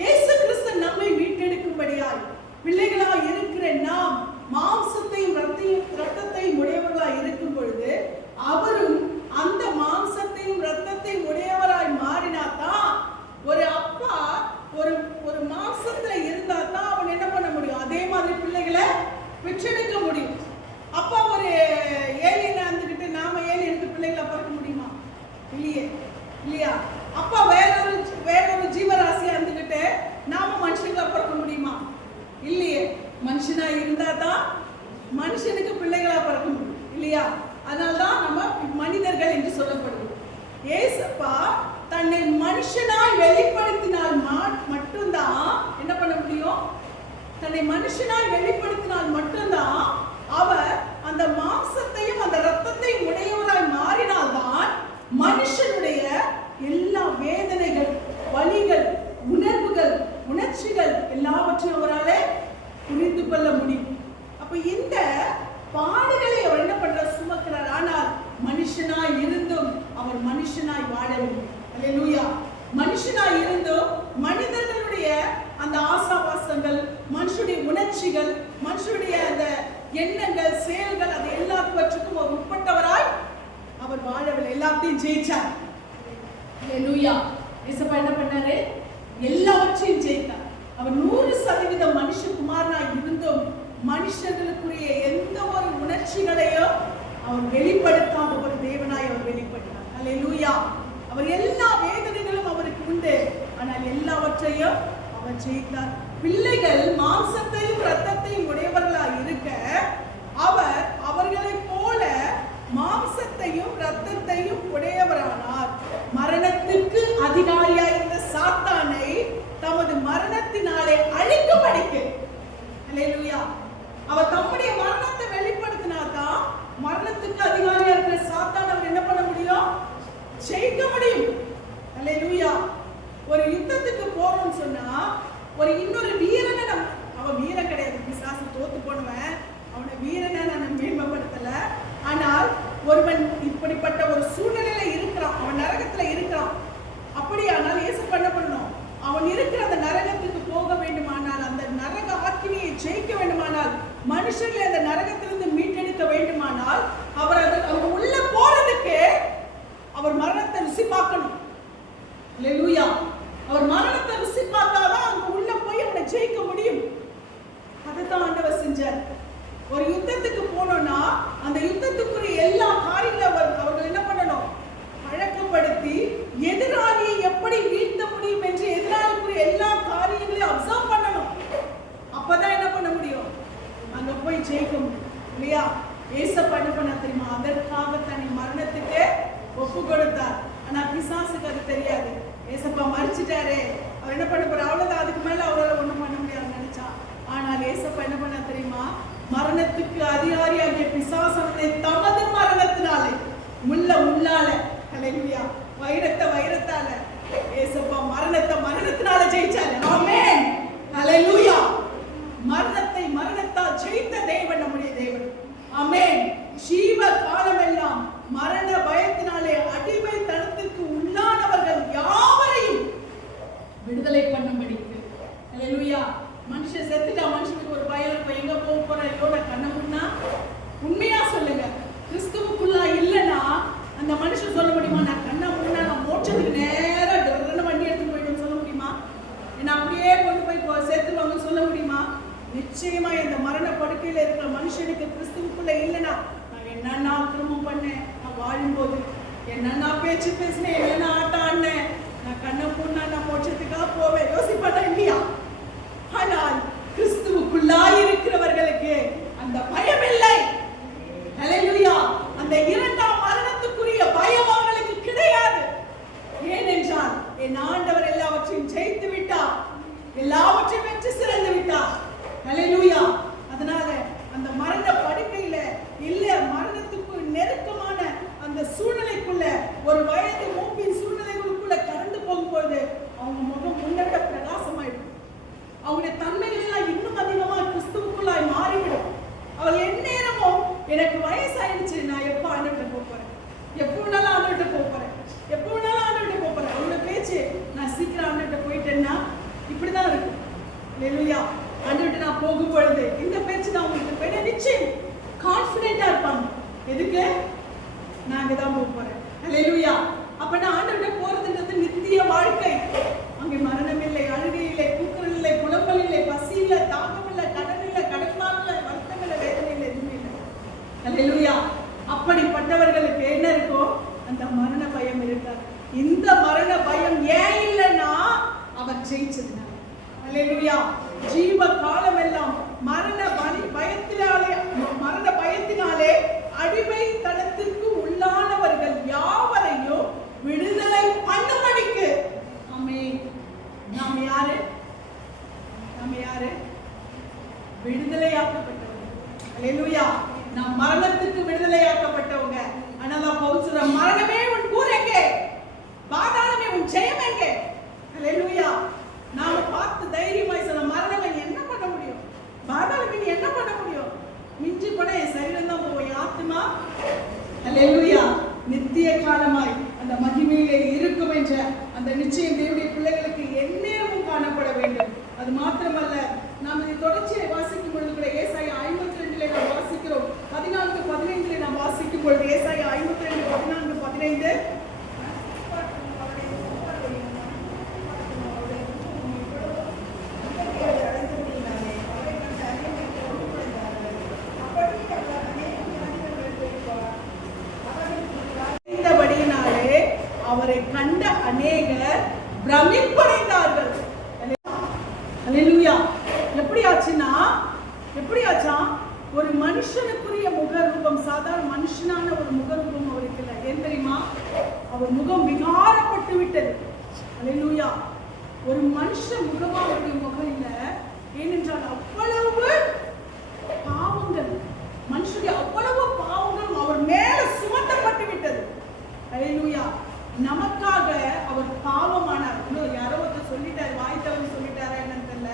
இயேசு கிறிஸ்து நம்மை மீட்டெடுக்கும்படியாய் பிள்ளைகளாய் இருக்கிற நாம் மாம்சத்தையும் இரத்தத்தையும் உடையவர்களாய் இருக்கும் பொழுது அவரும் அந்த மாம்சத்தையும் இரத்தத்தையும் உடையவராய் மாறினாதான். ஒரு அப்பா ஒரு மாம்சத்துல இருந்தா தான் அவன் என்ன பண்ண முடியும்? அதே மாதிரி பிள்ளைகளை பெற்றெடுக்க முடியும். அப்பா ஒரு ஏலியனை இருந்துகிட்டு நாம ஏலியனுக்கு பிள்ளைகளை பிறக்க முடியுமா? இல்லையா? அப்பா வேறொரு ஜீவராசியா இருந்துகிட்டு நாம மனுஷங்களை பிறக்க முடியுமா? இல்லையே. மனுஷனா இருந்தா தான் மனுஷனுக்கு பிள்ளைகளா பிறக்க முடியும், இல்லையா? அதனால்தான் நம்ம மனிதர்கள் என்று சொல்லப்படுது. ஏசப்பா தன்னை மனுஷனாய் வெளிப்படுத்தினால் மட்டும்தான் என்ன பண்ண முடியும்? தன்னை மனுஷனாய் வெளிப்படுத்தினால் மட்டும்தான் அவர் அந்த மாம்சத்தையும் அந்த இரத்தத்தையும் உடையவராய் மாறினால்தான் மனுஷனுடைய எல்லா வேதனைகள், வலிகள், உணர்வுகள், உணர்ச்சிகள் எல்லாவற்றையும் அவராலே புரிந்து கொள்ள முடியும். அப்ப இந்த பாடுகளை அவர் என்ன பண்ற? சுமக்கிறார். ஆனால் மனுஷனாய் இருந்தும் அவர் மனுஷனாய் வாழவில்லை. அல்லேலூயா. மனுஷனாய் இருந்தும் மனிதர்களுடைய அந்த ஆசாபாசங்கள், மனுஷனுடைய உணர்ச்சிகள், மனுஷனுடைய அந்த எண்ணங்கள், செயல்கள், அது எல்லாவற்றுக்கும் அவர் உட்பட்டவராய் அவர் வாழவில்லை. எல்லாத்தையும் ஜெயிச்சார். அல்லேலூயா. இயேசப்பா என்ன பண்ணாரு? எல்லாவற்றையும் ஜெயித்தார். அவர் 100% மனுஷகுமாரனாய் இருந்தும் மனுஷர்களுக்குரிய எந்த ஒரு உணர்ச்சிகளையோ அவர் வெளிப்படுத்தாத ஒரு தேவனாய் அவர் வெளிப்பட்டார். அல்லேலூயா. அவர் எல்லா வேதனைகளும் அவருக்கு உண்டு, ஆனால் எல்லாவற்றையும் அவர் ஜெயித்தார். பிள்ளைகள் மாம்சத்தையும் இரத்தத்தையும் உடையவர்களாய் இருக்க அவர் அவர்களைப் போல மாம்சத்தையும் இரத்தத்தையும் உடையவரானார். மரணத்துக்கு அதிகாரியாயிருந்த சாத்தானை தமது மரணத்தினாலே அழிக்கும்படிக்கு. அல்லேலூயா. அவர் தம்முடைய மரணத்தை வெளிப்படுத்தினாதான் மரணத்துக்கு அதிகாரியா இருக்கிற சாத்தான் அவர் என்ன பண்ண முடியும்? ஜெயிக்க முடியும். அல்லேலூயா. ஒரு யுத்தத்துக்கு போறோம்னு சொன்னா இன்னொரு வீரனை அவன் வீரன் கிடையாது, பிசாசு தோத்து போனவன், அவனை வீரனை நான் மேன்மைப்படுத்தல. ஆனால் ஒருவன் இப்படிப்பட்ட ஒரு சூழ்நிலையில இருக்கிறான், அவன் நரகத்துல இருக்கிறான். அப்படியானால் இயேசு என்ன பண்ணணும்? அவன் இருக்கிற அந்த நரகத்துக்கு போக வேண்டுமானால், அந்த நரக ஆக்கினியை ஜெயிக்க வேண்டுமானால், மனுஷர்களை அந்த நரகத்திலிருந்து மீட்டெடுக்க வேண்டுமானால் அவர் உள்ள போறதுக்கு அவர் மரணத்தை ருசி பார்க்கணும். அல்லேலூயா. அவர் மரணத்தை ருசி பார்த்தாதான் அங்க உள்ள போய் அவனை ஜெயிக்க முடியும். அதுதான் ஆண்டவர் செஞ்சார். ஒரு யுத்தத்துக்கு போனோம்னா அந்த யுத்தத்துக்குரிய எல்லா காரியங்களும் அவர்கள் என்ன பண்ணணும்? பழக்கப்படுத்தி எதிராளியை எப்படி வீழ்த்த முடியும் என்று எதிராளிக்குரிய எல்லா காரியங்களையும் அப்சர்வ் பண்ணணும். அப்பதான் என்ன பண்ண முடியும்? அங்க போய் ஜெயிக்க முடியும், இல்லையா? ஏசப்பா என்ன பண்ண தெரியுமா? அதற்காக தன்னை மரணத்துக்கு ஒப்பு கொடுத்தார். ஆனா பிசாசுக்கு அது தெரியாது. ஏசப்பா மறிச்சிட்டாரே, அவர் என்ன பண்ண போறார்? அவ்வளவுதான், அதுக்கு மேல அவரால் ஒண்ணும் பண்ண முடியாது நினைச்சா. ஆனால் ஏசப்பா என்ன பண்ண தெரியுமா? மரணத்துக்கு அதிகாரியாகிய பிசாசனை தமது மரணத்தினாலே முள்ளால, அல்லேலூயா, வைரத்தால ஏசப்பா மரணத்தினால ஜெயிச்சாரு. ஆமென். அல்லேலூயா. மரணத்தால் ஜெயித்த தேவன் நம்முடைய தேவன். ஆமென். ஜீவ காலமெல்லாம் மரண பயத்தினாலே அடிமைத்தனத்திற்கு உள்ளானவர்கள் யாவரையும் விடுதலை பண்ணும்படிக்கு. அல்லேலூயா. மனுஷன் செத்துட்டா மனுஷனுக்கு ஒரு பயம் இருக்கும், எங்க போக போறா? இதோட கண்ண முன்னா உண்மையா சொல்லுங்க, கிறிஸ்துவுக்குள்ளா இல்லைன்னா அந்த மனுஷன் சொல்ல முடியுமா? நான் கண்ணா முன்னா நான் மோட்சத்துக்கு நேரம் வண்டி எடுத்து போயிட்டு சொல்ல முடியுமா? என்ன அப்படியே கொண்டு போய் சேர்த்துவாங்கன்னு சொல்ல முடியுமா? கிறிஸ்துவுக்குள்ள இல்லைன்னா நான் என்னன்னா அக்கிரமம் பண்ணேன், நான் வாழும்போது என்னன்னா பேச்சு பேசினேன், என்னென்ன ஆட்டம் ஆடினேன், நான் கண்ணை பூன்னா நான் மோட்சத்துக்காக போவேன், யோசிப்பேன் இல்லையா? ஆனால் கிறிஸ்துவுக்குள்ளாய் இருக்கிறவர்களுக்கு அந்த பயம் இல்லை. ஹல்லேலூயா! அந்த இரண்டாம் மரணத்துக்குரிய பயம் அவர்களுக்கு கிடையாது. ஏனென்றால் என் ஆண்டவர் எல்லாவற்றையும் ஜெயித்து விட்டார், எல்லாவற்றையும் வெற்றி சிறந்து விட்டார். ஹல்லேலூயா! அதனால அந்த மரண படுக்கையில இல்ல, மரணத்துக்கு நெருக்கமான அந்த சூழ்நிலைக்குள்ள ஒரு வயது மூப்பின் சூழ்நிலைகளுக்குள்ள கடந்து போகும்போது அவங்க முகம் முன்னட பிரகாசமாயிடும். அவங்களுடைய தன்மைகள் எல்லாம் இன்னும் அதிகமா கிறிஸ்துவுக்குள்ளாய் மாறிவிடும். அவள் எந்நேரமும் எனக்கு வயசாயிடுச்சு, நான் எப்ப ஆண்டவர்கிட்ட போறேன், எப்போ வேணாலும் ஆண்டவர்கிட்ட போறேன், எப்போ வேணாலும் ஆண்டவர்கிட்ட போறேன், அவங்களோட பேச்சு நான் சீக்கிரம் ஆண்டவர்கிட்ட போயிட்டேன்னா இப்படிதான் இருக்கும். ஹல்லேலூயா! ஆண்டவர்கிட்ட நான் போகும் பொழுது இந்த பேச்சு நான் உங்களுக்கு நிச்சயம் கான்ஃபிடென்ட்டா இருப்பாங்க. எதுக்கு? நான் அங்கதான் போறேன். ஹல்லேலூயா! அப்ப நான் ஆண்டவர்கிட்ட போறதுன்றது நித்திய வாழ்க்கை. அங்கே மரணம் இல்லை, அழுகை இல்லை, கூக்குரல் இல்லை, புலம்பல் இல்லை, பசி இல்லை, தாகம் இல்லை, கடன் இல்லை, கடன்பாடு இல்லை, வருத்தம் இல்லை, வேதனை இல்லை, எதுவுமே இல்லை. ஹல்லேலூயா! அப்படிப்பட்டவர்களுக்கு என்ன இருக்கும்? அந்த மரண பயம் இருக்காது. இந்த மரண பயம் ஏன் இல்லைன்னா அவர் ஜெயிச்சதுனால. ஹல்லேலூயா! ஜீவ காலம் எல்லாம் மரண பயத்தினாலே அடிமைத்தனத்திற்கு உள்ளானவர்கள் யாவரையும் விடுதலை பண்ணும்படிக்கு. ஆமென். நாம் யாரு? விடுதலையாக்கப்பட்டவங்க. ஹல்லேலூயா! நாம் மரணத்துக்கு விடுதலையாக்கப்பட்டவங்க. ஆனால் பவுல் சொல்ற, மரணமே உன் கூர் எங்கே, பாதாளமே உன் ஜெயம் எங்கே? ஹல்லேலூயா! நாம பார்த்து தைரியமாய் சொல்ல, மரணமே என்ன பண்ண முடியும், பாதாளமே என்ன பண்ண முடியும், மிஞ்சி போன என் சரீரம் தான் போய் ஆத்மா ஹல்லேலூயா நித்திய காலமாய் அந்த மகிமையிலே இருக்கும் என்ற அந்த நிச்சயம் தேவனுடைய பிள்ளைகளுக்கு எந்நேரமும் காணப்பட வேண்டும். அது மாத்திரமல்ல, நாம் இதை தொடர்ச்சியை வாசிக்கும் பொழுது கூட ஏசாயா 52 நாம் வாசிக்கிறோம், 14:15 நாம் வாசிக்கும் பொழுது ஏசாயா 52, 14, 15 அவரை கண்ட அநேகர் பிரமிப்படைந்தார்கள். ஹல்லேலூயா! எப்படி ஆச்சா? ஒரு மனுஷனுக்குரிய முகரூபம், சாதாரண மனுஷனான ஒரு முகரூபம் அவருக்கு இல்லை. ஏன் தெரியுமா? அவர் முகம் விகாரப்பட்டு விட்டது. ஹல்லேலூயா! ஒரு மனுஷ முகமா அவருடைய முகம் இல்லை. ஏனென்றால் அவ்வளவு பாவங்கள், மனுஷனுடைய அவ்வளவு பாவங்களும் அவர் மேல சுமத்தப்பட்டு விட்டது. ஹல்லேலூயா! நமக்காக அவர் பாவமானார். யாரோ ஒருத்தர் சொல்லிட்டாரு, வாய் தவறி சொல்லிட்டாரா என்னன்னு தெரியல,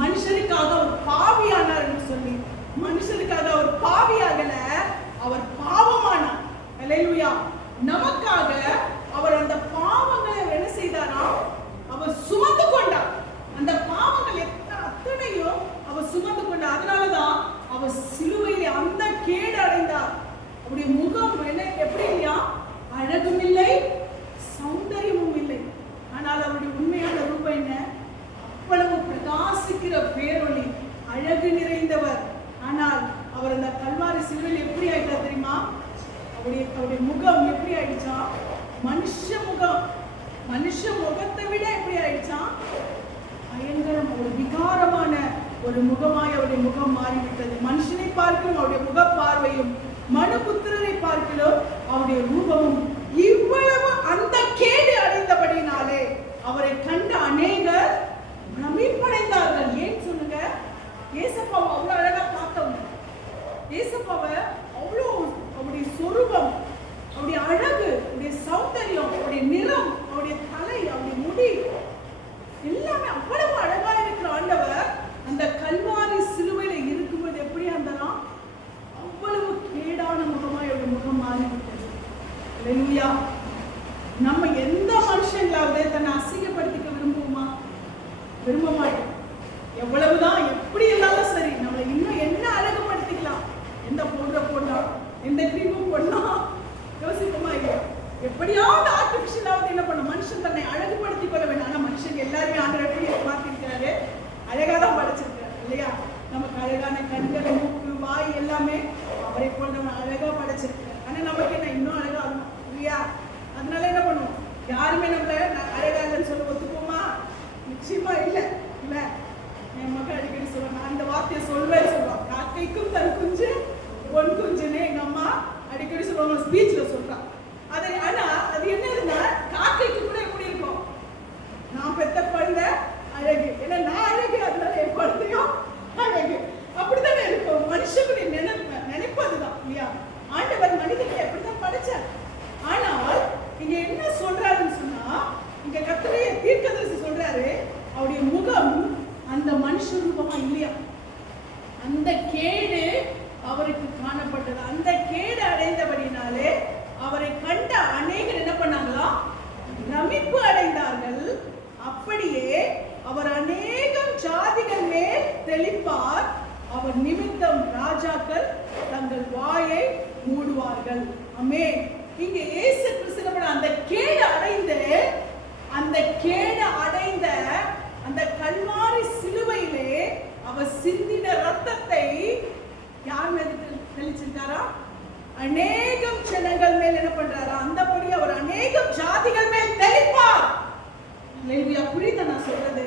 மனுஷருக்காக அவர் பாவியானார் என்று சொல்லி, மனுஷருக்காக அவர் பாவியாகல, அவர் பாவமானார். ஹல்லேலூயா! நமக்காக அவர் அந்த பாவங்களை என்ன செய்தாரா? அவர் சுமந்து கொண்டார். அந்த பாவங்கள் அத்தனையும் அவர் சுமந்து கொண்டார். அதனாலதான் அவர் சிலுவையிலே அந்த கேடு அடைந்தார். அவருடைய முகம் எப்படி இல்லையா? அழகும் இல்லை, சௌந்தரியமும் இல்லை. ஆனால் அவருடைய உண்மையான ரூபம் என்ன? அவ்வளவு பிரகாசிக்கிற பேரொளி, அழகு நிறைந்தவர். ஆனால் அவர் அந்த கல்வாரி சிலுவையில் எப்படி ஆயிட்டார் தெரியுமா? அவருடைய முகம் எப்படி ஆயிடுச்சா? மனுஷ முகத்தை விட எப்படி ஆயிடுச்சா? பயங்கரம், ஒரு விகாரமான ஒரு முகமாய் அவருடைய முகம் மாறிவிட்டது. மனுஷனை பார்க்கிறோம் அவருடைய முக பார்வையும், மனுபுத்திரரை பார்க்கிறோம் அவருடைய ரூபமும் இவ்வளவு அந்த கேடு அடைந்தபடினாலே அவரை கண்ட அநேகர் பிரமிப்படைந்தார்கள். ஏன் சொல்லுங்க? ஏசப்பாவை அவ்வளவு அழகா பார்த்தவங்க, ஏசப்பாவை அவ்வளோ, அவருடைய சொரூபம், அவருடைய அழகு, அவருடைய சௌந்தரியம், அவருடைய நிறம், அவருடைய தலை, அவருடைய முடி எல்லாமே அவ்வளவு அழகா இருக்கிற ஆண்டவர் அந்த கல்வாரி சிலுவையில இருக்கும்போது எப்படி இருந்தாரா? அவ்வளவு கேடான முகமாய் அவருடைய முகம் மாறிவிட்டது. ஹல்லேலூயா! நம்ம எந்த மனுஷங்களாவது தன்னை அசிங்கப்படுத்திக்க விரும்புவோமா? விரும்ப மாட்டோம். எவ்வளவுதான் எப்படி இருந்தாலும் சரி, நம்மளை இன்னும் என்ன அழகுபடுத்திக்கலாம், எந்த பவுடரை போடலாம், எந்த கிரீமும் போடலாம், யோசிப்போமா இல்லையா? எப்படியாவது ஆர்டிபிஷியலாவது என்ன பண்ணும்? மனுஷன் தன்னை அழகுபடுத்திக் கொள்ள வேண்டாம். ஆனா மனுஷங்க எல்லாருமே ஆண்டவர் எப்படி பார்த்திருக்கிறாரு? அழகா தான் படைச்சிருக்காரு இல்லையா? நமக்கு அழகான கண்கள், மூக்கு, வாய் எல்லாமே அவர் ஆனா நமக்கு என்ன இன்னும் அழகாகணும் இல்லையா? அதனால என்ன பண்ணுவோம்? யாருமே நம்மள அழகா இல்லைன்னு சொல்ல ஒத்துக்குவோமா? நிச்சயமா இல்லை. இல்ல, என் மக்கள் அடிக்கடி சொல்லுவாங்க, நான் இந்த வார்த்தையை சொல்லுவாங்க, காக்கைக்கும் தன் குஞ்சு பொன் குஞ்சுன்னு எங்க அம்மா அடிக்கடி சொல்லுவாங்க, ஸ்பீச்ல சொல்றாங்க. அது ஆனா அது என்னதுன்னா, காக்கைக்கு கூட எப்படி இருக்கும்? நான் பெத்த குழந்தை அழகு, ஏன்னா நான் அழகு, அதனால என் குழந்தையும் அழகு. அப்படித்தானே இருக்கும் மனுஷனுடைய நினைப்பதுதான் இல்லையா? ஆண்டவர் மனிதனை எப்படிதான் படைச்சார். ஆனால் இங்க என்ன சொல்றாருன்னு சொன்னா, இங்க கர்த்தருடைய தீர்க்கதரிசி சொல்றாரு, அவருடைய முகம் அந்த மனுஷ ரூபமா இல்லையா, அந்த கேடு அவருக்கு காணப்பட்டது. அந்த கேடு அடைந்தபடினாலே அவரை கண்ட அநேகர் என்ன பண்ணாங்களா? பிரமிப்பு அடைந்தார்கள். அப்படியே அவர் அநேகம் ஜாதிகள் மேல் தெளிப்பார், அவர் நிமித்தம் ராஜாக்கள் தங்கள் வாயை மூடுவார்கள். ஆமென். இங்க இயேசு கிறிஸ்து அந்த கேடு அடைந்த அந்த கல்வாரி சிலுவையிலே அவர் சிந்தின ரத்தத்தை யார் மேல் தெளிச்சிருக்காரா? அநேகம் ஜனங்கள் மேல் என்ன பண்றாரா? அந்தபடி அவர் அநேகம் ஜாதிகள் மேல் தெளிப்பார். புரியுதா நான் சொல்றது?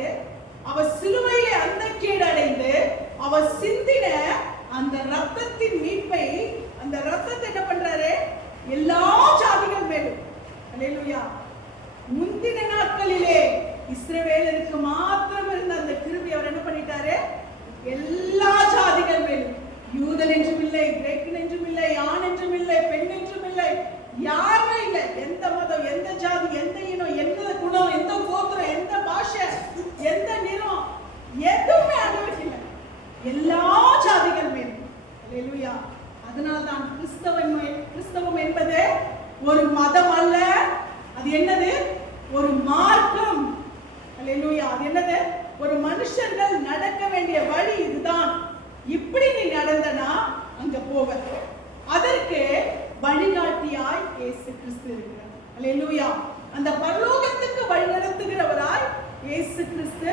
அவர் சிலுவையிலே அந்த கேடு அடைந்து அவர் சிந்தின அந்த ரத்தத்தின் மீட்பை, அந்த ரத்தத்தை என்ன பண்றாரு? எல்லா ஜாதிகள் மேலும். அல்லேலூயா. முந்தின நாட்களிலே இஸ்ரவேலருக்கு மாத்திரம் இருந்த அந்த கிருபை அவர் என்ன பண்ணிட்டாரு? எல்லா ஜாதிகள் மேலும். யூதன் என்றும் இல்லை, கிரேக்கன் என்றும் இல்லை, ஆண் என்றும் இல்லை, பெண் என்றும் இல்லை, யாருமே இல்லை. எந்த மதம், எந்த ஜாதி, எந்த இனம், எந்த குணம், எந்த கோத்திரம், எந்த பாஷை, எந்த நிறம், எதுவுமே ஆண்டவருக்கு இல்லை. எல்லா ஜாதிகள் மேலும். அல்லேலூயா. அதனால்தான் கிறிஸ்தவம் என்பது ஒரு மதம் அல்ல. அது என்னது? ஒரு மார்க்கம். அல்லேலூயா. அது என்னது? ஒரு மனுஷர்கள் நடக்க வேண்டிய வழி இதுதான். இப்படி நீ நடந்தனா அங்க போவ. அதற்கு வழிகாட்டியாய் இயேசு கிறிஸ்து இருக்கிறார். அல்லேலூயா. அந்த பரலோகத்துக்கு வழி நடத்துகிறவராய் இயேசு கிறிஸ்து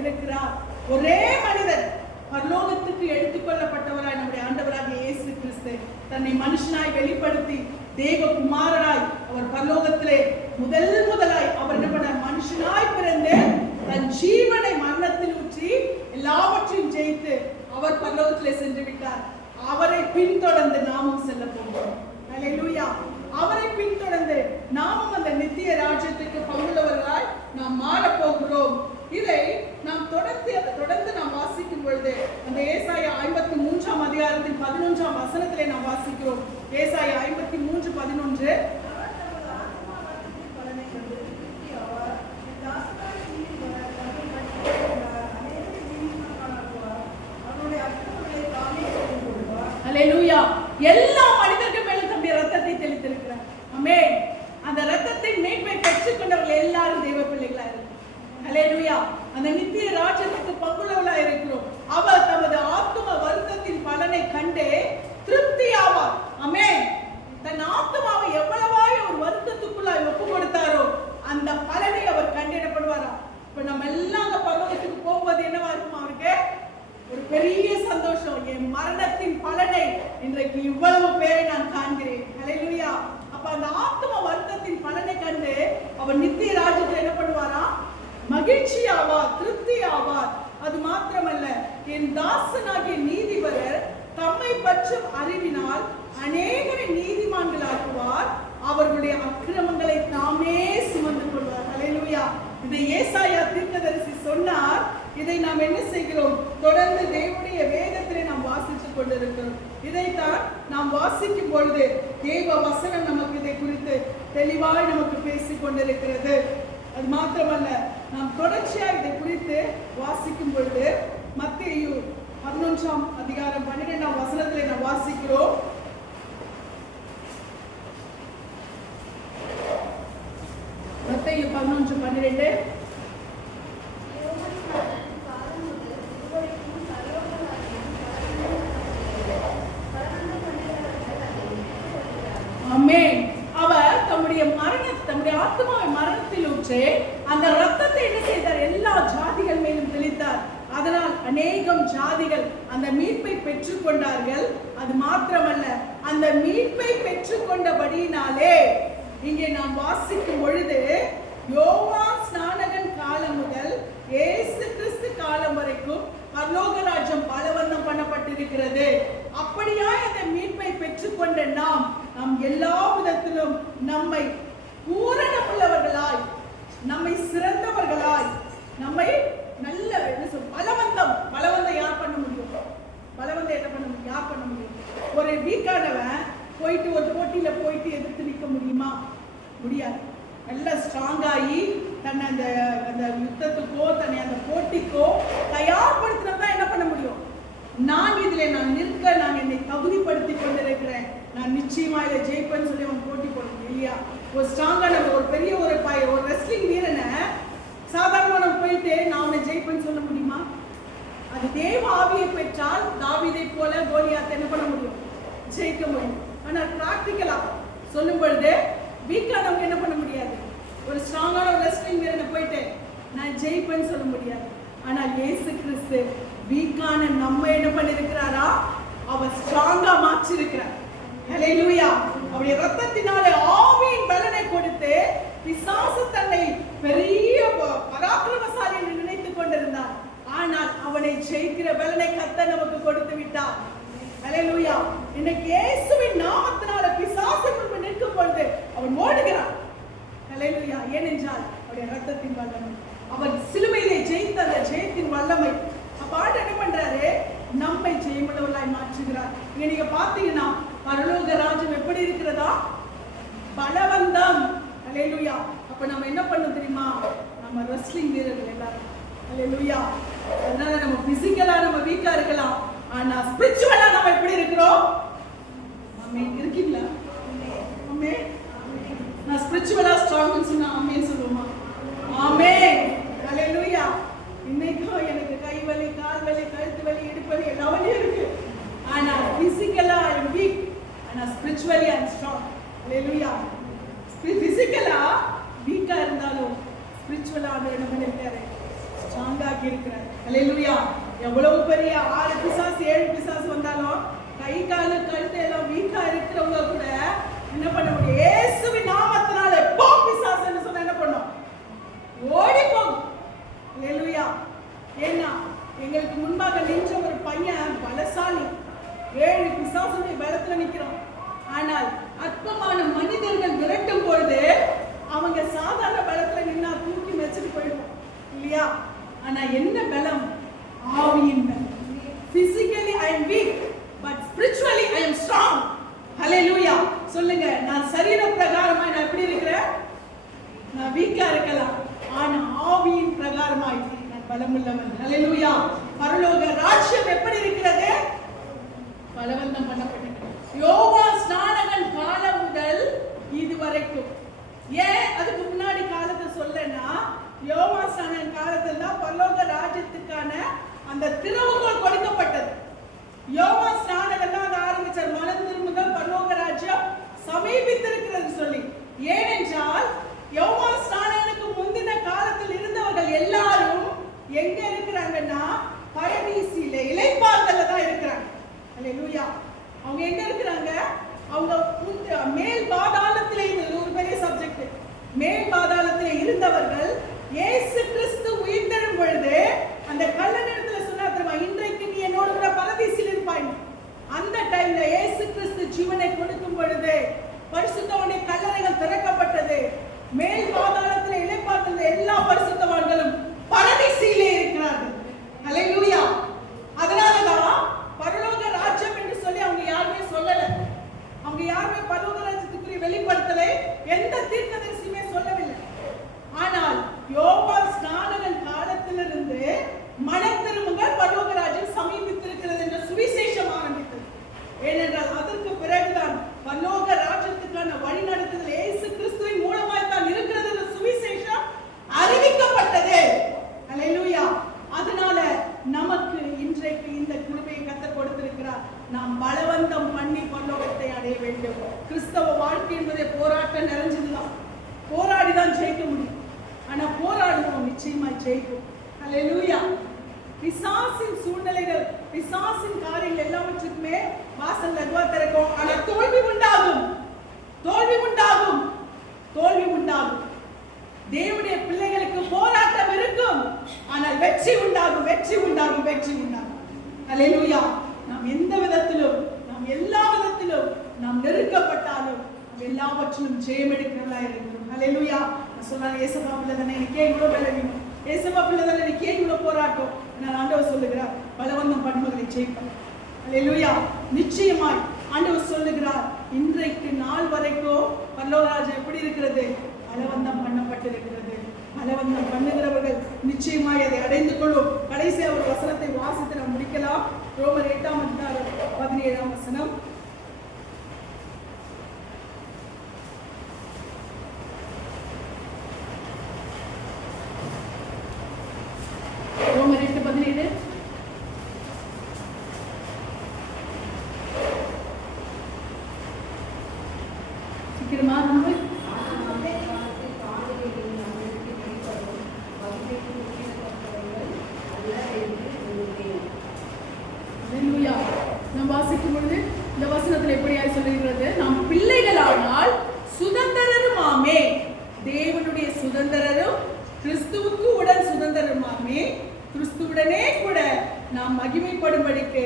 இருக்கிறார். ஒரே மனிதன் பரலோகத்துக்கு எடுத்துக்கொள்ளப்பட்டவராய் நம்முடைய ஆண்டவராக இயேசு கிறிஸ்து தன்னை மனுஷனாய் வெளிப்படுத்தி தேவகுமாரனாய் அவர் பரலோகத்திலே முதலாய் அவர் என்ன பண்ணார்? மனுஷனாய் பிறந்து தன் ஜீவனை மரணத்தில் ஊற்றி எல்லாவற்றையும் ஜெயித்து அவர் பரலோகத்திலே சென்று விட்டார். அவரை பின்தொடர்ந்து நாமும் செல்ல போகிறோம். அல்லேலூயா. அவரை பின்தொடர்ந்து நாமும் அந்த நித்திய ராஜ்யத்துக்கு பங்குள்ளவர்களாய் நாம் மாற போகிறோம். இதை நாம் தொடர்ந்து நாம் வாசிக்கும் பொழுது அந்த ஏசாயா 53 அதிகாரத்தின் 11 வசனத்திலே நாம் வாசிக்கிறோம். ஏசாயா 53:11. அல்லேலூயா. எல்லா மனிதர்கள் மேலும் தம்முடைய ரத்தத்தை தெளித்திருக்கிறார். ஆமென். அந்த ரத்தத்தின் மீட்பை பெற்றுக் கொண்டவர்கள் எல்லாரும் தெய்வ பிள்ளைகளா இருக்கிறார். அல்லேலூயா. அந்த நித்திய ராஜ்யத்துக்கு பங்குள்ளவர்களா இருக்கிறோம். அவர் தமது ஆத்தும வருத்தத்தின் பலனை கண்டு திருப்தி ஆவார். ஆமென். தன் ஆத்துமாவை எவ்வளவாய் ஒரு வருத்தத்துக்குள்ளாய் ஒப்பு கொடுத்தாரோ அந்த பலனை அவர் கண்டிடப்படுவாரா. இப்ப நம்ம எல்லாம் அந்த பரலோகத்துக்கு போகும்போது என்னவா இருக்கும்? அவருக்கு ஒரு பெரிய சந்தோஷம். என் மரணத்தின் பலனை இன்றைக்கு இவ்வளவு பேரை நான் காண்கிறேன். அல்லேலூயா. அப்ப அந்த ஆத்தும வருத்தத்தின் பலனை கண்டு அவர் நித்திய ராஜ்யத்தில் என்ன பண்ணுவாரா? மகிழ்ச்சி ஆவார், திருப்தி ஆவார். அது மாத்திரமல்ல, என் தாசனாகிய நீதிபரர் தம்மை பற்றும் அறிவினால் அநேகரை நீதிமான்களாக்குவார், அவர்களுடைய அக்கிரமங்களை தாமே சுமந்து கொள்வார். அல்லேலூயா. இதை ஏசாயா தீர்க்கதரிசி சொன்னார். இதை நாம் என்ன செய்கிறோம்? தொடர்ந்து தேவனுடைய வேதத்திலே நாம் வாசித்துக் கொண்டிருக்கிறோம். இதைத்தான் நாம் வாசிக்கும் பொழுது தேவ வசனம் நமக்கு இதை குறித்து தெளிவாய் நமக்கு பேசிக் கொண்டிருக்கிறது. அது மாத்திரமல்ல, நாம் தொடர்ச்சியாக இதை குறித்து வாசிக்கும் பொழுது மத்தேயு 11 அதிகாரம் 12 வசனத்திலே நாம் வாசிக்கிறோம். மத்தேயு 11:12. ஆமென். அவர் தம்முடைய ஆத்மாவை மரணத்தில் ஊற்றி அந்த ரத்தத்தை என்ன செய்தார்? எல்லா ஜாதிகள் மேலும் தெளித்தார். அதனால் அநேகம் ஜாதிகள் அந்த மீட்பை பெற்றுக்கொண்டார்கள். அது மாத்திரமல்ல, அந்த மீட்பை பெற்றுக்கொண்டபடியினாலே இங்கே நாம் வாசிக்கும் பொழுது யோவான் ஸ்நானகன் காலம் முதல் இயேசு கிறிஸ்து காலம் வரைக்கும் பரலோக ராஜ்யம் பலவந்தம் பண்ணப்பட்டிருக்கிறது. அப்படியா இந்த மீட்பை பெற்றுக்கொண்ட நாம் எல்லா விதத்திலும் நம்மை பூரணமுள்ளவர்களாய், நம்மை சிறந்தவர்களாய், நம்மை நல்ல பலவந்தம் யார் பண்ண முடியும்? பலவந்தம் என்ன பண்ண முடியும்? யார் பண்ண முடியும்? ஒரு வீக்கானவன் போயிட்டு ஒரு போட்டியில போயிட்டு எதிர்த்து நிற்க முடியுமா? முடியாது. நல்ல ஸ்ட்ராங் ஆகி தன்னை அந்த யுத்தத்துக்கோ தன்னை அந்த போட்டிக்கோ தயார்படுத்தினா என்ன பண்ண முடியும்? நான் நிற்க நான் என்னை தகுதிப்படுத்தி கொண்டிருக்கிறேன், நான் நிச்சயமா இதை ஜெயிப்பேன்னு சொல்லி அவன் போட்டி போட முடியும் இல்லையா? ஒரு ஸ்ட்ராங்கான ஒரு பெரிய ஒரு ரெஸ்லிங் வீரனை சாதாரண போயிட்டு நான் அவனை ஜெயிப்பேன்னு சொல்ல முடியுமா? அது தேவ ஆவியை பெற்றால் தாவீதை போல கோலியாத்தை என்ன பண்ண முடியும்? ஜெயிக்க முடியும். ஆனால் பிராக்டிக்கலா சொல்லும் பொழுது வீக்கானவங்க என்ன பண்ண முடியாது. ஒரு ஸ்ட்ராங்கான ஒரு ரெஸ்லிங் வீரனை போயிட்டு நான் ஜெயிப்பேன்னு சொல்ல முடியாது. ஆனால் இயேசு கிறிஸ்து வீக்கான நம்ம என்ன பண்ணிருக்கிறாரா? அவர் ஸ்ட்ராங்கா மாற்றிருக்கிறார். ஹல்லேலூயா. அவருடைய ரத்தத்தினாலே ஆவியின் பலனை கொடுத்து பிசாசு தன்னை பெரிய பராக்கிரமசாலி என்று நினைத்துக் கொண்டிருந்தார். ஆனால் அவனை ஜெயிக்கிற பலனை கர்த்தர் நமக்கு கொடுத்து விட்டார். ஹல்லேலூயா. இன்னைக்கு இயேசுவின் நாமத்தினால பிசாசு முன்பு நிற்கும் பொழுது அவன் ஓடுகிறான். ஹல்லேலூயா. ஏனென்றால் அவருடைய ரத்தத்தின் வல்லமை, அவர் சிலுவையிலே ஜெயித்த அந்த ஜெயத்தின் வல்லமை. அப்ப ஆண்டவர் என்ன பண்றாரு? நம்மை ஜெயமுள்ளவர்களாய் மாற்றுகிறார். இங்க நீங்க பாத்தீங்கன்னா பரலோக ராஜ்யம் எப்படி இருக்கிறதா? பலவந்தம். ஹல்லேலூயா. அப்ப நம்ம என்ன பண்ணணும் தெரியுமா? நம்ம ரெஸ்லிங் வீரர்கள் எல்லாரும். ஹல்லேலூயா. அதனால நம்ம பிசிக்கலா நம்ம வீக்கா இருக்கலாம், ஆனா ஸ்பிரிச்சுவலா நம்ம எப்படி இருக்கிறோம்? ஆமென். இருக்கீங்களா? ஆமென். நான் ஸ்பிரிச்சுவலா ஸ்ட்ராங்னு சொன்னா ஆமென் சொல்லுமா? ஆமென். ஹல்லேலூயா. இன்னைக்கும் எனக்கு கை வலி, கால் வலி, கழுத்து வலி, இடுப்பு வலி எல்லா வலியும் இருக்கு. ஆனா பிசிக்கலா ஐ அம் வீக், ஆனா ஸ்பிரிச்சுவலி ஐ அம் ஸ்ட்ராங். ஹல்லேலூயா. பிசிக்கலா வீக்கா இருந்தாலும் ஸ்பிரிச்சுவலா ஆண்டவர் என்ன பண்ணிருக்காரு? ஸ்ட்ராங்கா ஆக்கி இருக்கிறார். ஹல்லேலூயா. எவ்வளவு பெரிய 6 பிசாசு 7 பிசாசு வந்தாலும் கை கால் கழுத்து எல்லாம் வீக்கா இருக்கிறவங்க கூட என்ன பண்ண முடியும்? இயேசுவின் நாமத்தினால போ பிசாசுன்னு சொன்னா என்ன பண்ணும்? ஓடி போகும். ஹல்லேலூயா. ஏன்னா எங்களுக்கு முன்பாக நின்ற ஒரு பையன் பலசாலி, 7 பிசாசுடைய பலத்துல நிக்கிறான். ஆனால் அற்பமான மனிதர்கள் விரட்டும் பொழுது அவங்க சாதாரண பலத்துல நின்னா தூக்கி வச்சுட்டு போயிடுவோம் இல்லையா? ஆனா என்ன பலம்? ஆவியின் பலம். Physically I am weak, but spiritually I am strong. Hallelujah. சொல்லுங்க, நான் சரீர பிரகாரமாய் நான் எப்படி இருக்கிறேன்? நான் வீக்கா இருக்கலாம், ஆனா ஆவியின் பிரகாரமாய் நான் பலமுள்ளவன். ஹல்லேலூயா. பரலோக ராஜ்யம் எப்படி இருக்கிறது? பலவந்தம் பண்ணப்பட்டிருக்கிறது. யோவான் ஸ்நானகன் காலம் முதல் இதுவரைக்கும். ஏன் அதுக்கு முன்னாடி காலத்தை சொல்லனா, யோவான் ஸ்நானகன் காலத்துல தான் பரலோக ராஜ்யத்துக்கான அந்த திறவுகோல் கொடுக்கப்பட்டது. யோவான் ஸ்நானகன் தான் அதை ஆரம்பிச்சார். மனம் திரும்புங்கள், பரலோக ராஜ்யம் சமீபித்திருக்கிறது சொல்லி. ஏனென்றால் யோவான் ஸ்நானகனுக்கு முந்தின காலத்தில் இருந்தவர்கள் எல்லாரும் எங்க இருக்கிறாங்கன்னா பரதீசில இளைப்பாறுதல்ல தான் இருக்கிறாங்க. ஹல்லேலூயா. அவங்க எங்க இருக்கிறாங்க? அவங்க மேல் பாதாளத்திலே, இது ஒரு பெரிய சப்ஜெக்ட். மேல் பாதாளத்திலே இருந்தவர்கள் இயேசு கிறிஸ்து உயிர்த்தெழும் பொழுது அந்த கல்லனிடத்துல சொன்னார் தெரியுமா, இன்றைக்கு நீ என்னோட கூட பரதீசில் இருப்பாய். அந்த டைம்ல இயேசு கிறிஸ்து ஜீவனை கொடுக்கும் பொழுது பரிசுத்தவானுடைய கல்லறைகள் திறக்கப்பட்டது. மேல் பாதாளத்திலே இளைப்பாறுதல் எல்லா பரிசுத்தவான்களும் பரதீசிலே இருக்கிறார்கள். ஹல்லேலூயா. அதனாலதான் பரலோக ராஜ்யம் என்று சொல்லி அவங்க யாருமே சொல்லல. அவங்க யாருமே பரலோக ராஜ்யத்துக்குரிய வெளிப்படுத்தலை எந்த தீர்க்கதரிசியுமே சொல்லவில்லை. ஆனால் யோவான் ஸ்நானகன் காலத்திலிருந்து மனம் திரும்புங்கள், பரலோக ராஜ்யம் சமீபித்திருக்கிறது என்ற சுவிசேஷம் ஆரம்பித்தது. ஏனென்றால் அதற்கு பிறகுதான் பரலோக ராஜ்யத்துக்கான வழி நடத்துதல் இயேசு கிறிஸ்துவின் மூலமாய் தான் இருக்கிறது என்ற சுவிசேஷம் அறிவிக்கப்பட்டது. ஹல்லேலூயா. அதனால நமக்கு இன்றைக்கு இந்த கிருபையை கர்த்தர் கொடுத்திருக்கிறார். நாம் பலவந்தம் பண்ணி பரலோகத்தை அடைய வேண்டும். கிறிஸ்தவ வாழ்க்கை என்பதே போராட்டம் நிறைஞ்சதுதான். போராடிதான் ஜெயிக்க முடியும். ஆனா போராடுவோம், நிச்சயமா ஜெயிக்கும். ஹல்லேலூயா. பிசாசின் சூழ்நிலைகள், பிசாசின் காரியங்கள் எல்லாவற்றுக்குமே வாசல் லகுவா திறக்கும். ஆனா தோல்வி உண்டாகும், தோல்வி உண்டாகும், தோல்வி உண்டாகும். தேவனுடைய பிள்ளைகளுக்கு போராட்டம் இருக்கும், ஆனால் வெற்றி உண்டாகும், வெற்றி உண்டாகும், வெற்றி உண்டாகும். அல்லேலூயா. நாம் எந்த விதத்திலும், நாம் எல்லா விதத்திலும் நாம் நெருக்கப்பட்டாலும் எல்லாவற்றிலும் ஜெயம் எடுக்கிறவர்களா இருக்கிறோம். அல்லேலூயா. நான் சொல்றேன், ஏசப்பா பிள்ளை தானே, எனக்கு ஏன் இவ்வளவு பலவீனம், ஏசப்பா பிள்ளை தானே, எனக்கு ஏன் இவ்வளவு போராட்டம். நான் ஆண்டவர் சொல்லுகிறார், பலவந்தம் பண்ணுவதை ஜெயிப்பேன். அல்லேலூயா. நிச்சயமாய் ஆண்டவர் சொல்லுகிறார், இன்றைக்கு நாள் வரைக்கும் பரலோகராஜ்யம் எப்படி இருக்கிறது? பலவந்தம் பண்ணப்பட்டிருக்கிறது. பலவந்தம் பண்ணுகிறவர்கள் நிச்சயமாய் அதை அடைந்து கொள்ளும். கடைசி அவர் வசனத்தை வாசித்து நாம் முடிக்கலாம். ரோமர் 8:17 வசனம். ரோமர் 8:17. சீக்கிரமா நம்ம வாசிக்கும் பொழுது இந்த வசனத்தில் எப்படியாய் சொல்லுகிறது? நாம் பிள்ளைகளானால் சுதந்திரருமாமே, தேவனுடைய சுதந்திரரும் கிறிஸ்துவுக்கு உடன் சுதந்திரருமாமே, கிறிஸ்துவுடனே கூட நாம் மகிமைப்படும்படிக்கு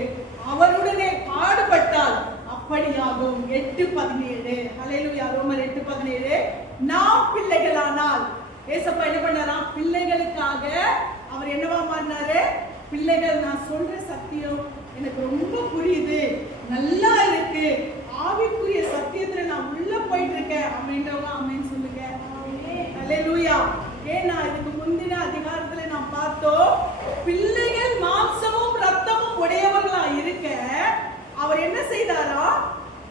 அவருடனே பாடுபட்டால் அப்படியாகும். 8:17. அல்லேலூயா. ரோமர் 8:17. நாம் பிள்ளைகளானால், ஏசப்பா என்ன பண்ணாராம்? பிள்ளைகளுக்காக அவர் என்னவா மாறினாரு? பிள்ளைகள், நான் சொல்ற சத்தியம் எனக்கு ரொம்ப புரியுது, நல்லா இருக்கு, ஆவிக்குரிய சத்தியத்துல நான் உள்ள போயிட்டு இருக்கேன் அப்படின்றவங்க ஆமென் சொல்லுங்க. அல்லேலூயா. ஏன்னா இதுக்கு முந்தின அதிகாரத்துல நாம் பார்த்தோம், பிள்ளைகள் மாம்சமும் ரத்தமும் உடையவர்களா இருக்க அவர் என்ன செய்தாரா?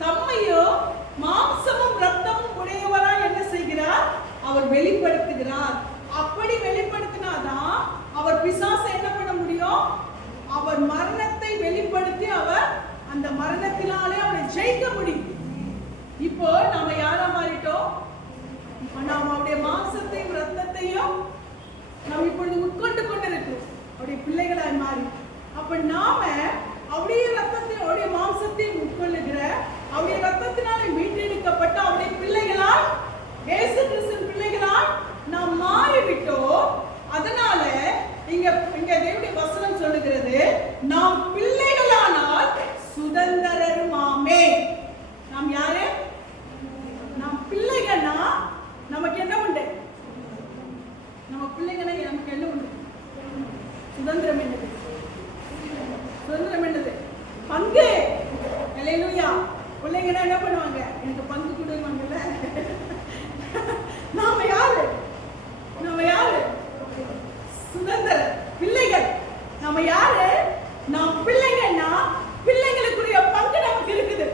தம்மையும் மாம்சமும் ரத்தமும் உடையவரா என்ன செய்கிறார்? அவர் வெளிப்படுத்துகிறார். அப்படி வெளிப்படுத்தினாதான் அவர் பிசாசை என்ன பண்ண முடியும்? அவர் மரணத்தை வெளிப்படுத்தி அவர் அந்த மரணத்தினாலே அவரை ஜெயிக்க முடியும். இப்போ நாம யாரா மாறிட்டோம்? நாம் அவருடைய மாம்சத்தையும் ரத்தத்தையும் நாம் இப்பொழுது உட்கொண்டு கொண்டிருக்கிறோம், அவருடைய பிள்ளைகளாய் மாறி. அப்ப நாம அவருடைய ரத்தத்தையும் அவருடைய மாம்சத்தையும் உட்கொள்ளுகிற, அவருடைய ரத்தத்தினாலே மீட்டெடுக்கப்பட்ட அவருடைய பிள்ளைகளால், இயேசு கிறிஸ்துவின் பிள்ளைகளால் நாம் மாறிவிட்டோம். அதனால இங்க தேவனுடைய வசனம் சொல்லுகிறது, நாம் பிள்ளைகளானால் சுதந்திரருமாமே. நாம் யாரு? நாம் பிள்ளைகள்னா நமக்கு என்ன உண்டு? நம்ம பிள்ளைங்கன்னா நமக்கு என்ன உண்டு? சுதந்திரம் என்னது? சுதந்திரம் என்னது? பங்கு. அல்லேலூயா. பிள்ளைங்கன்னா என்ன பண்ணுவாங்க? எனக்கு பங்கு கொடுவாங்கல்ல. நாம யாரு? நம்ம யாரு? சுதந்திர பிள்ளைகள். நம்ம யாரு? நாம் பிள்ளைங்கன்னா பிள்ளைகளுக்குரிய பங்கு நமக்கு இருக்குது.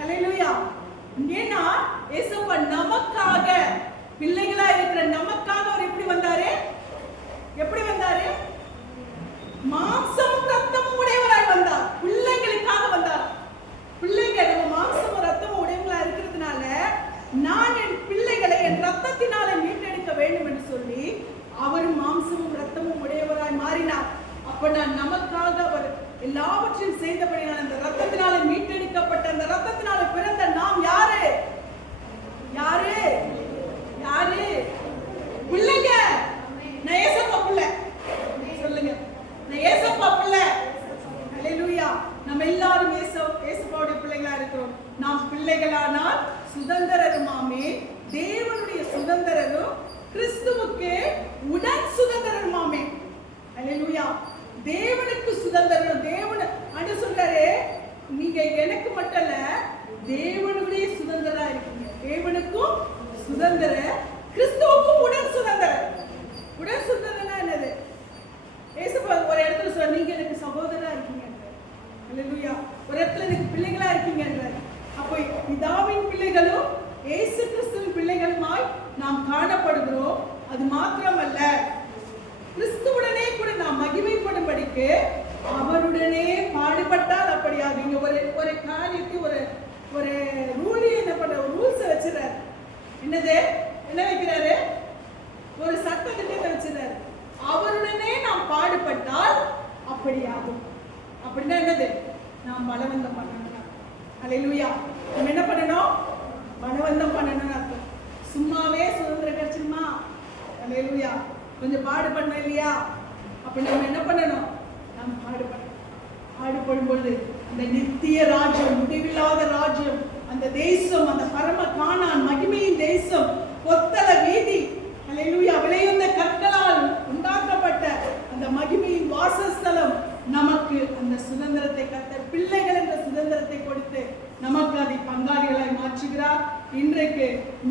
அல்லேலூயா. ஏன்னா இயேசுவா நமக்காக, பிள்ளைகளா இருக்கிற நமக்காக அவர் எப்படி வந்தாரு? எப்படி வந்தாரு? மாம்சமும் ரத்தமும் உடையவராய் வந்தார். பிள்ளைகளுக்காக வந்தார். பிள்ளைகள் நம்ம மாம்சமும் ரத்தமும் உடையவங்களா இருக்கிறதுனால நான் என் பிள்ளைகளை என் ரத்தத்தினாலே மீட்டெடுக்க வேண்டும் என்று சொல்லி அவர் மாம்சமும் ரத்தமும் உடையவராய் மாறினார். அப்ப நான் நமக்காக அவர் எல்லாவற்றையும் செய்தபடியால் அந்த ரத்தத்தினாலே மீட்டெடுக்கப்பட்ட, அந்த ரத்தத்தினாலே பிறந்த நாம் யாரு? யாரு? யாரு? பிள்ளைங்க. நான் ஏசப்பா பிள்ளை சொல்லுங்க. நான் ஏசப்பா பிள்ளை. அல்லேலூயா. நம்ம எல்லாரும் ஏசப்பாவுடைய பிள்ளைகளா இருக்கிறோம். நாம் பிள்ளைகளானால் சுதந்திரருமாமே, தேவனுடைய சுதந்திரரும் கிறிஸ்துவுக்கு உடன் சுதந்திரருமாமே. அல்லேலூயா. தேவனுக்கு சுதந்திரம். தேவன் அங்க சொல்றாரு, நீங்க எனக்கு மட்டும் இல்ல, தேவனுடைய சுதந்திரா இருக்கீங்க. தேவனுக்கும் சுதந்திர, கிறிஸ்துவுக்கும் உடன் சுதந்திர. உடன் சுதந்திரனா என்னது? ஏசப்பா ஒரு இடத்துல சொல்ற, நீங்க எனக்கு சகோதரா இருக்கீங்க. அல்லேலூயா. ஒரு இடத்துல எனக்கு பிள்ளைகளா இருக்கீங்க. அப்போ பிதாவின் பிள்ளைகளும் இயேசு கிறிஸ்துவின் பிள்ளைகளுமாய் நாம் காணப்படுகிறோம். அது மாத்திரமல்ல, கிறிஸ்துவுடனே கூட நாம் மகிமைப்படும்படிக்கு அவருடனே பாடுபட்டால் அப்படியாது. இங்க ஒரு காரியத்தை ஒரு ரூல் என்ன பண்ற, ஒரு ரூல்ஸ் வச்சிருக்காரு. என்னது? என்ன வைக்கிறாரு? ஒரு சட்ட திட்டத்தை வச்சிருக்காரு. அவருடனே நாம் பாடுபட்டால் அல்லேலூயா. நம்ம என்ன பண்ணணும்? பலவந்தம் பண்ணணும்னு அர்த்தம். சும்மாவே சுதந்திரம் கிடைச்சிருமா? அல்லேலூயா. கொஞ்சம் பாடுபடணும் இல்லையா? அப்ப நம்ம என்ன பண்ணணும்? நாம் பாடுபடணும். பாடுபடும் பொழுது அந்த நித்திய ராஜ்யம், முடிவில்லாத ராஜ்யம், அந்த தேசம், அந்த பரம கானான் மகிமையின் தேசம், பொத்தல வீதி, அல்லேலூயா, விலையுந்த கற்களால் உண்டாக்கப்பட்ட அந்த மகிமையின் வாசஸ்தலம், நமக்கு அந்த சுதந்திரத்தை கர்த்தர் பிள்ளைகள் என்ற சுதந்திரத்தை கொடுத்து நமக்கு அதை பங்காளிகளாய் மாற்றுகிறார். இன்றைக்கு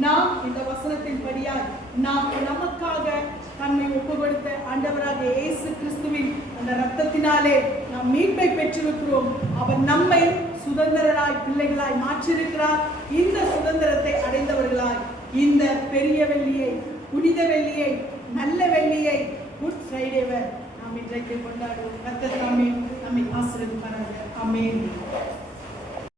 நாம் இந்த வசனத்தின் படியாய் நாம் நமக்காக தன்னை ஒப்பு கொடுத்த ஆண்டவராக இயேசு கிறிஸ்துவின் அந்த இரத்தத்தினாலே நாம் மீட்பை பெற்றிருக்கிறோம். அவர் நம்மை சுதந்திரராய் பிள்ளைகளாய் மாற்றியிருக்கிறார். இந்த சுதந்திரத்தை அடைந்தவர்களாய் இந்த பெரிய வெள்ளியை, புனித வெள்ளியை, நல்ல வெள்ளியை, குட் ஃப்ரைடேவை நாம் இன்றைக்கு கொண்டாடுவோம். கர்த்தர் நம்மை ஆசீர்வதிப்பாராக. ஆமென்.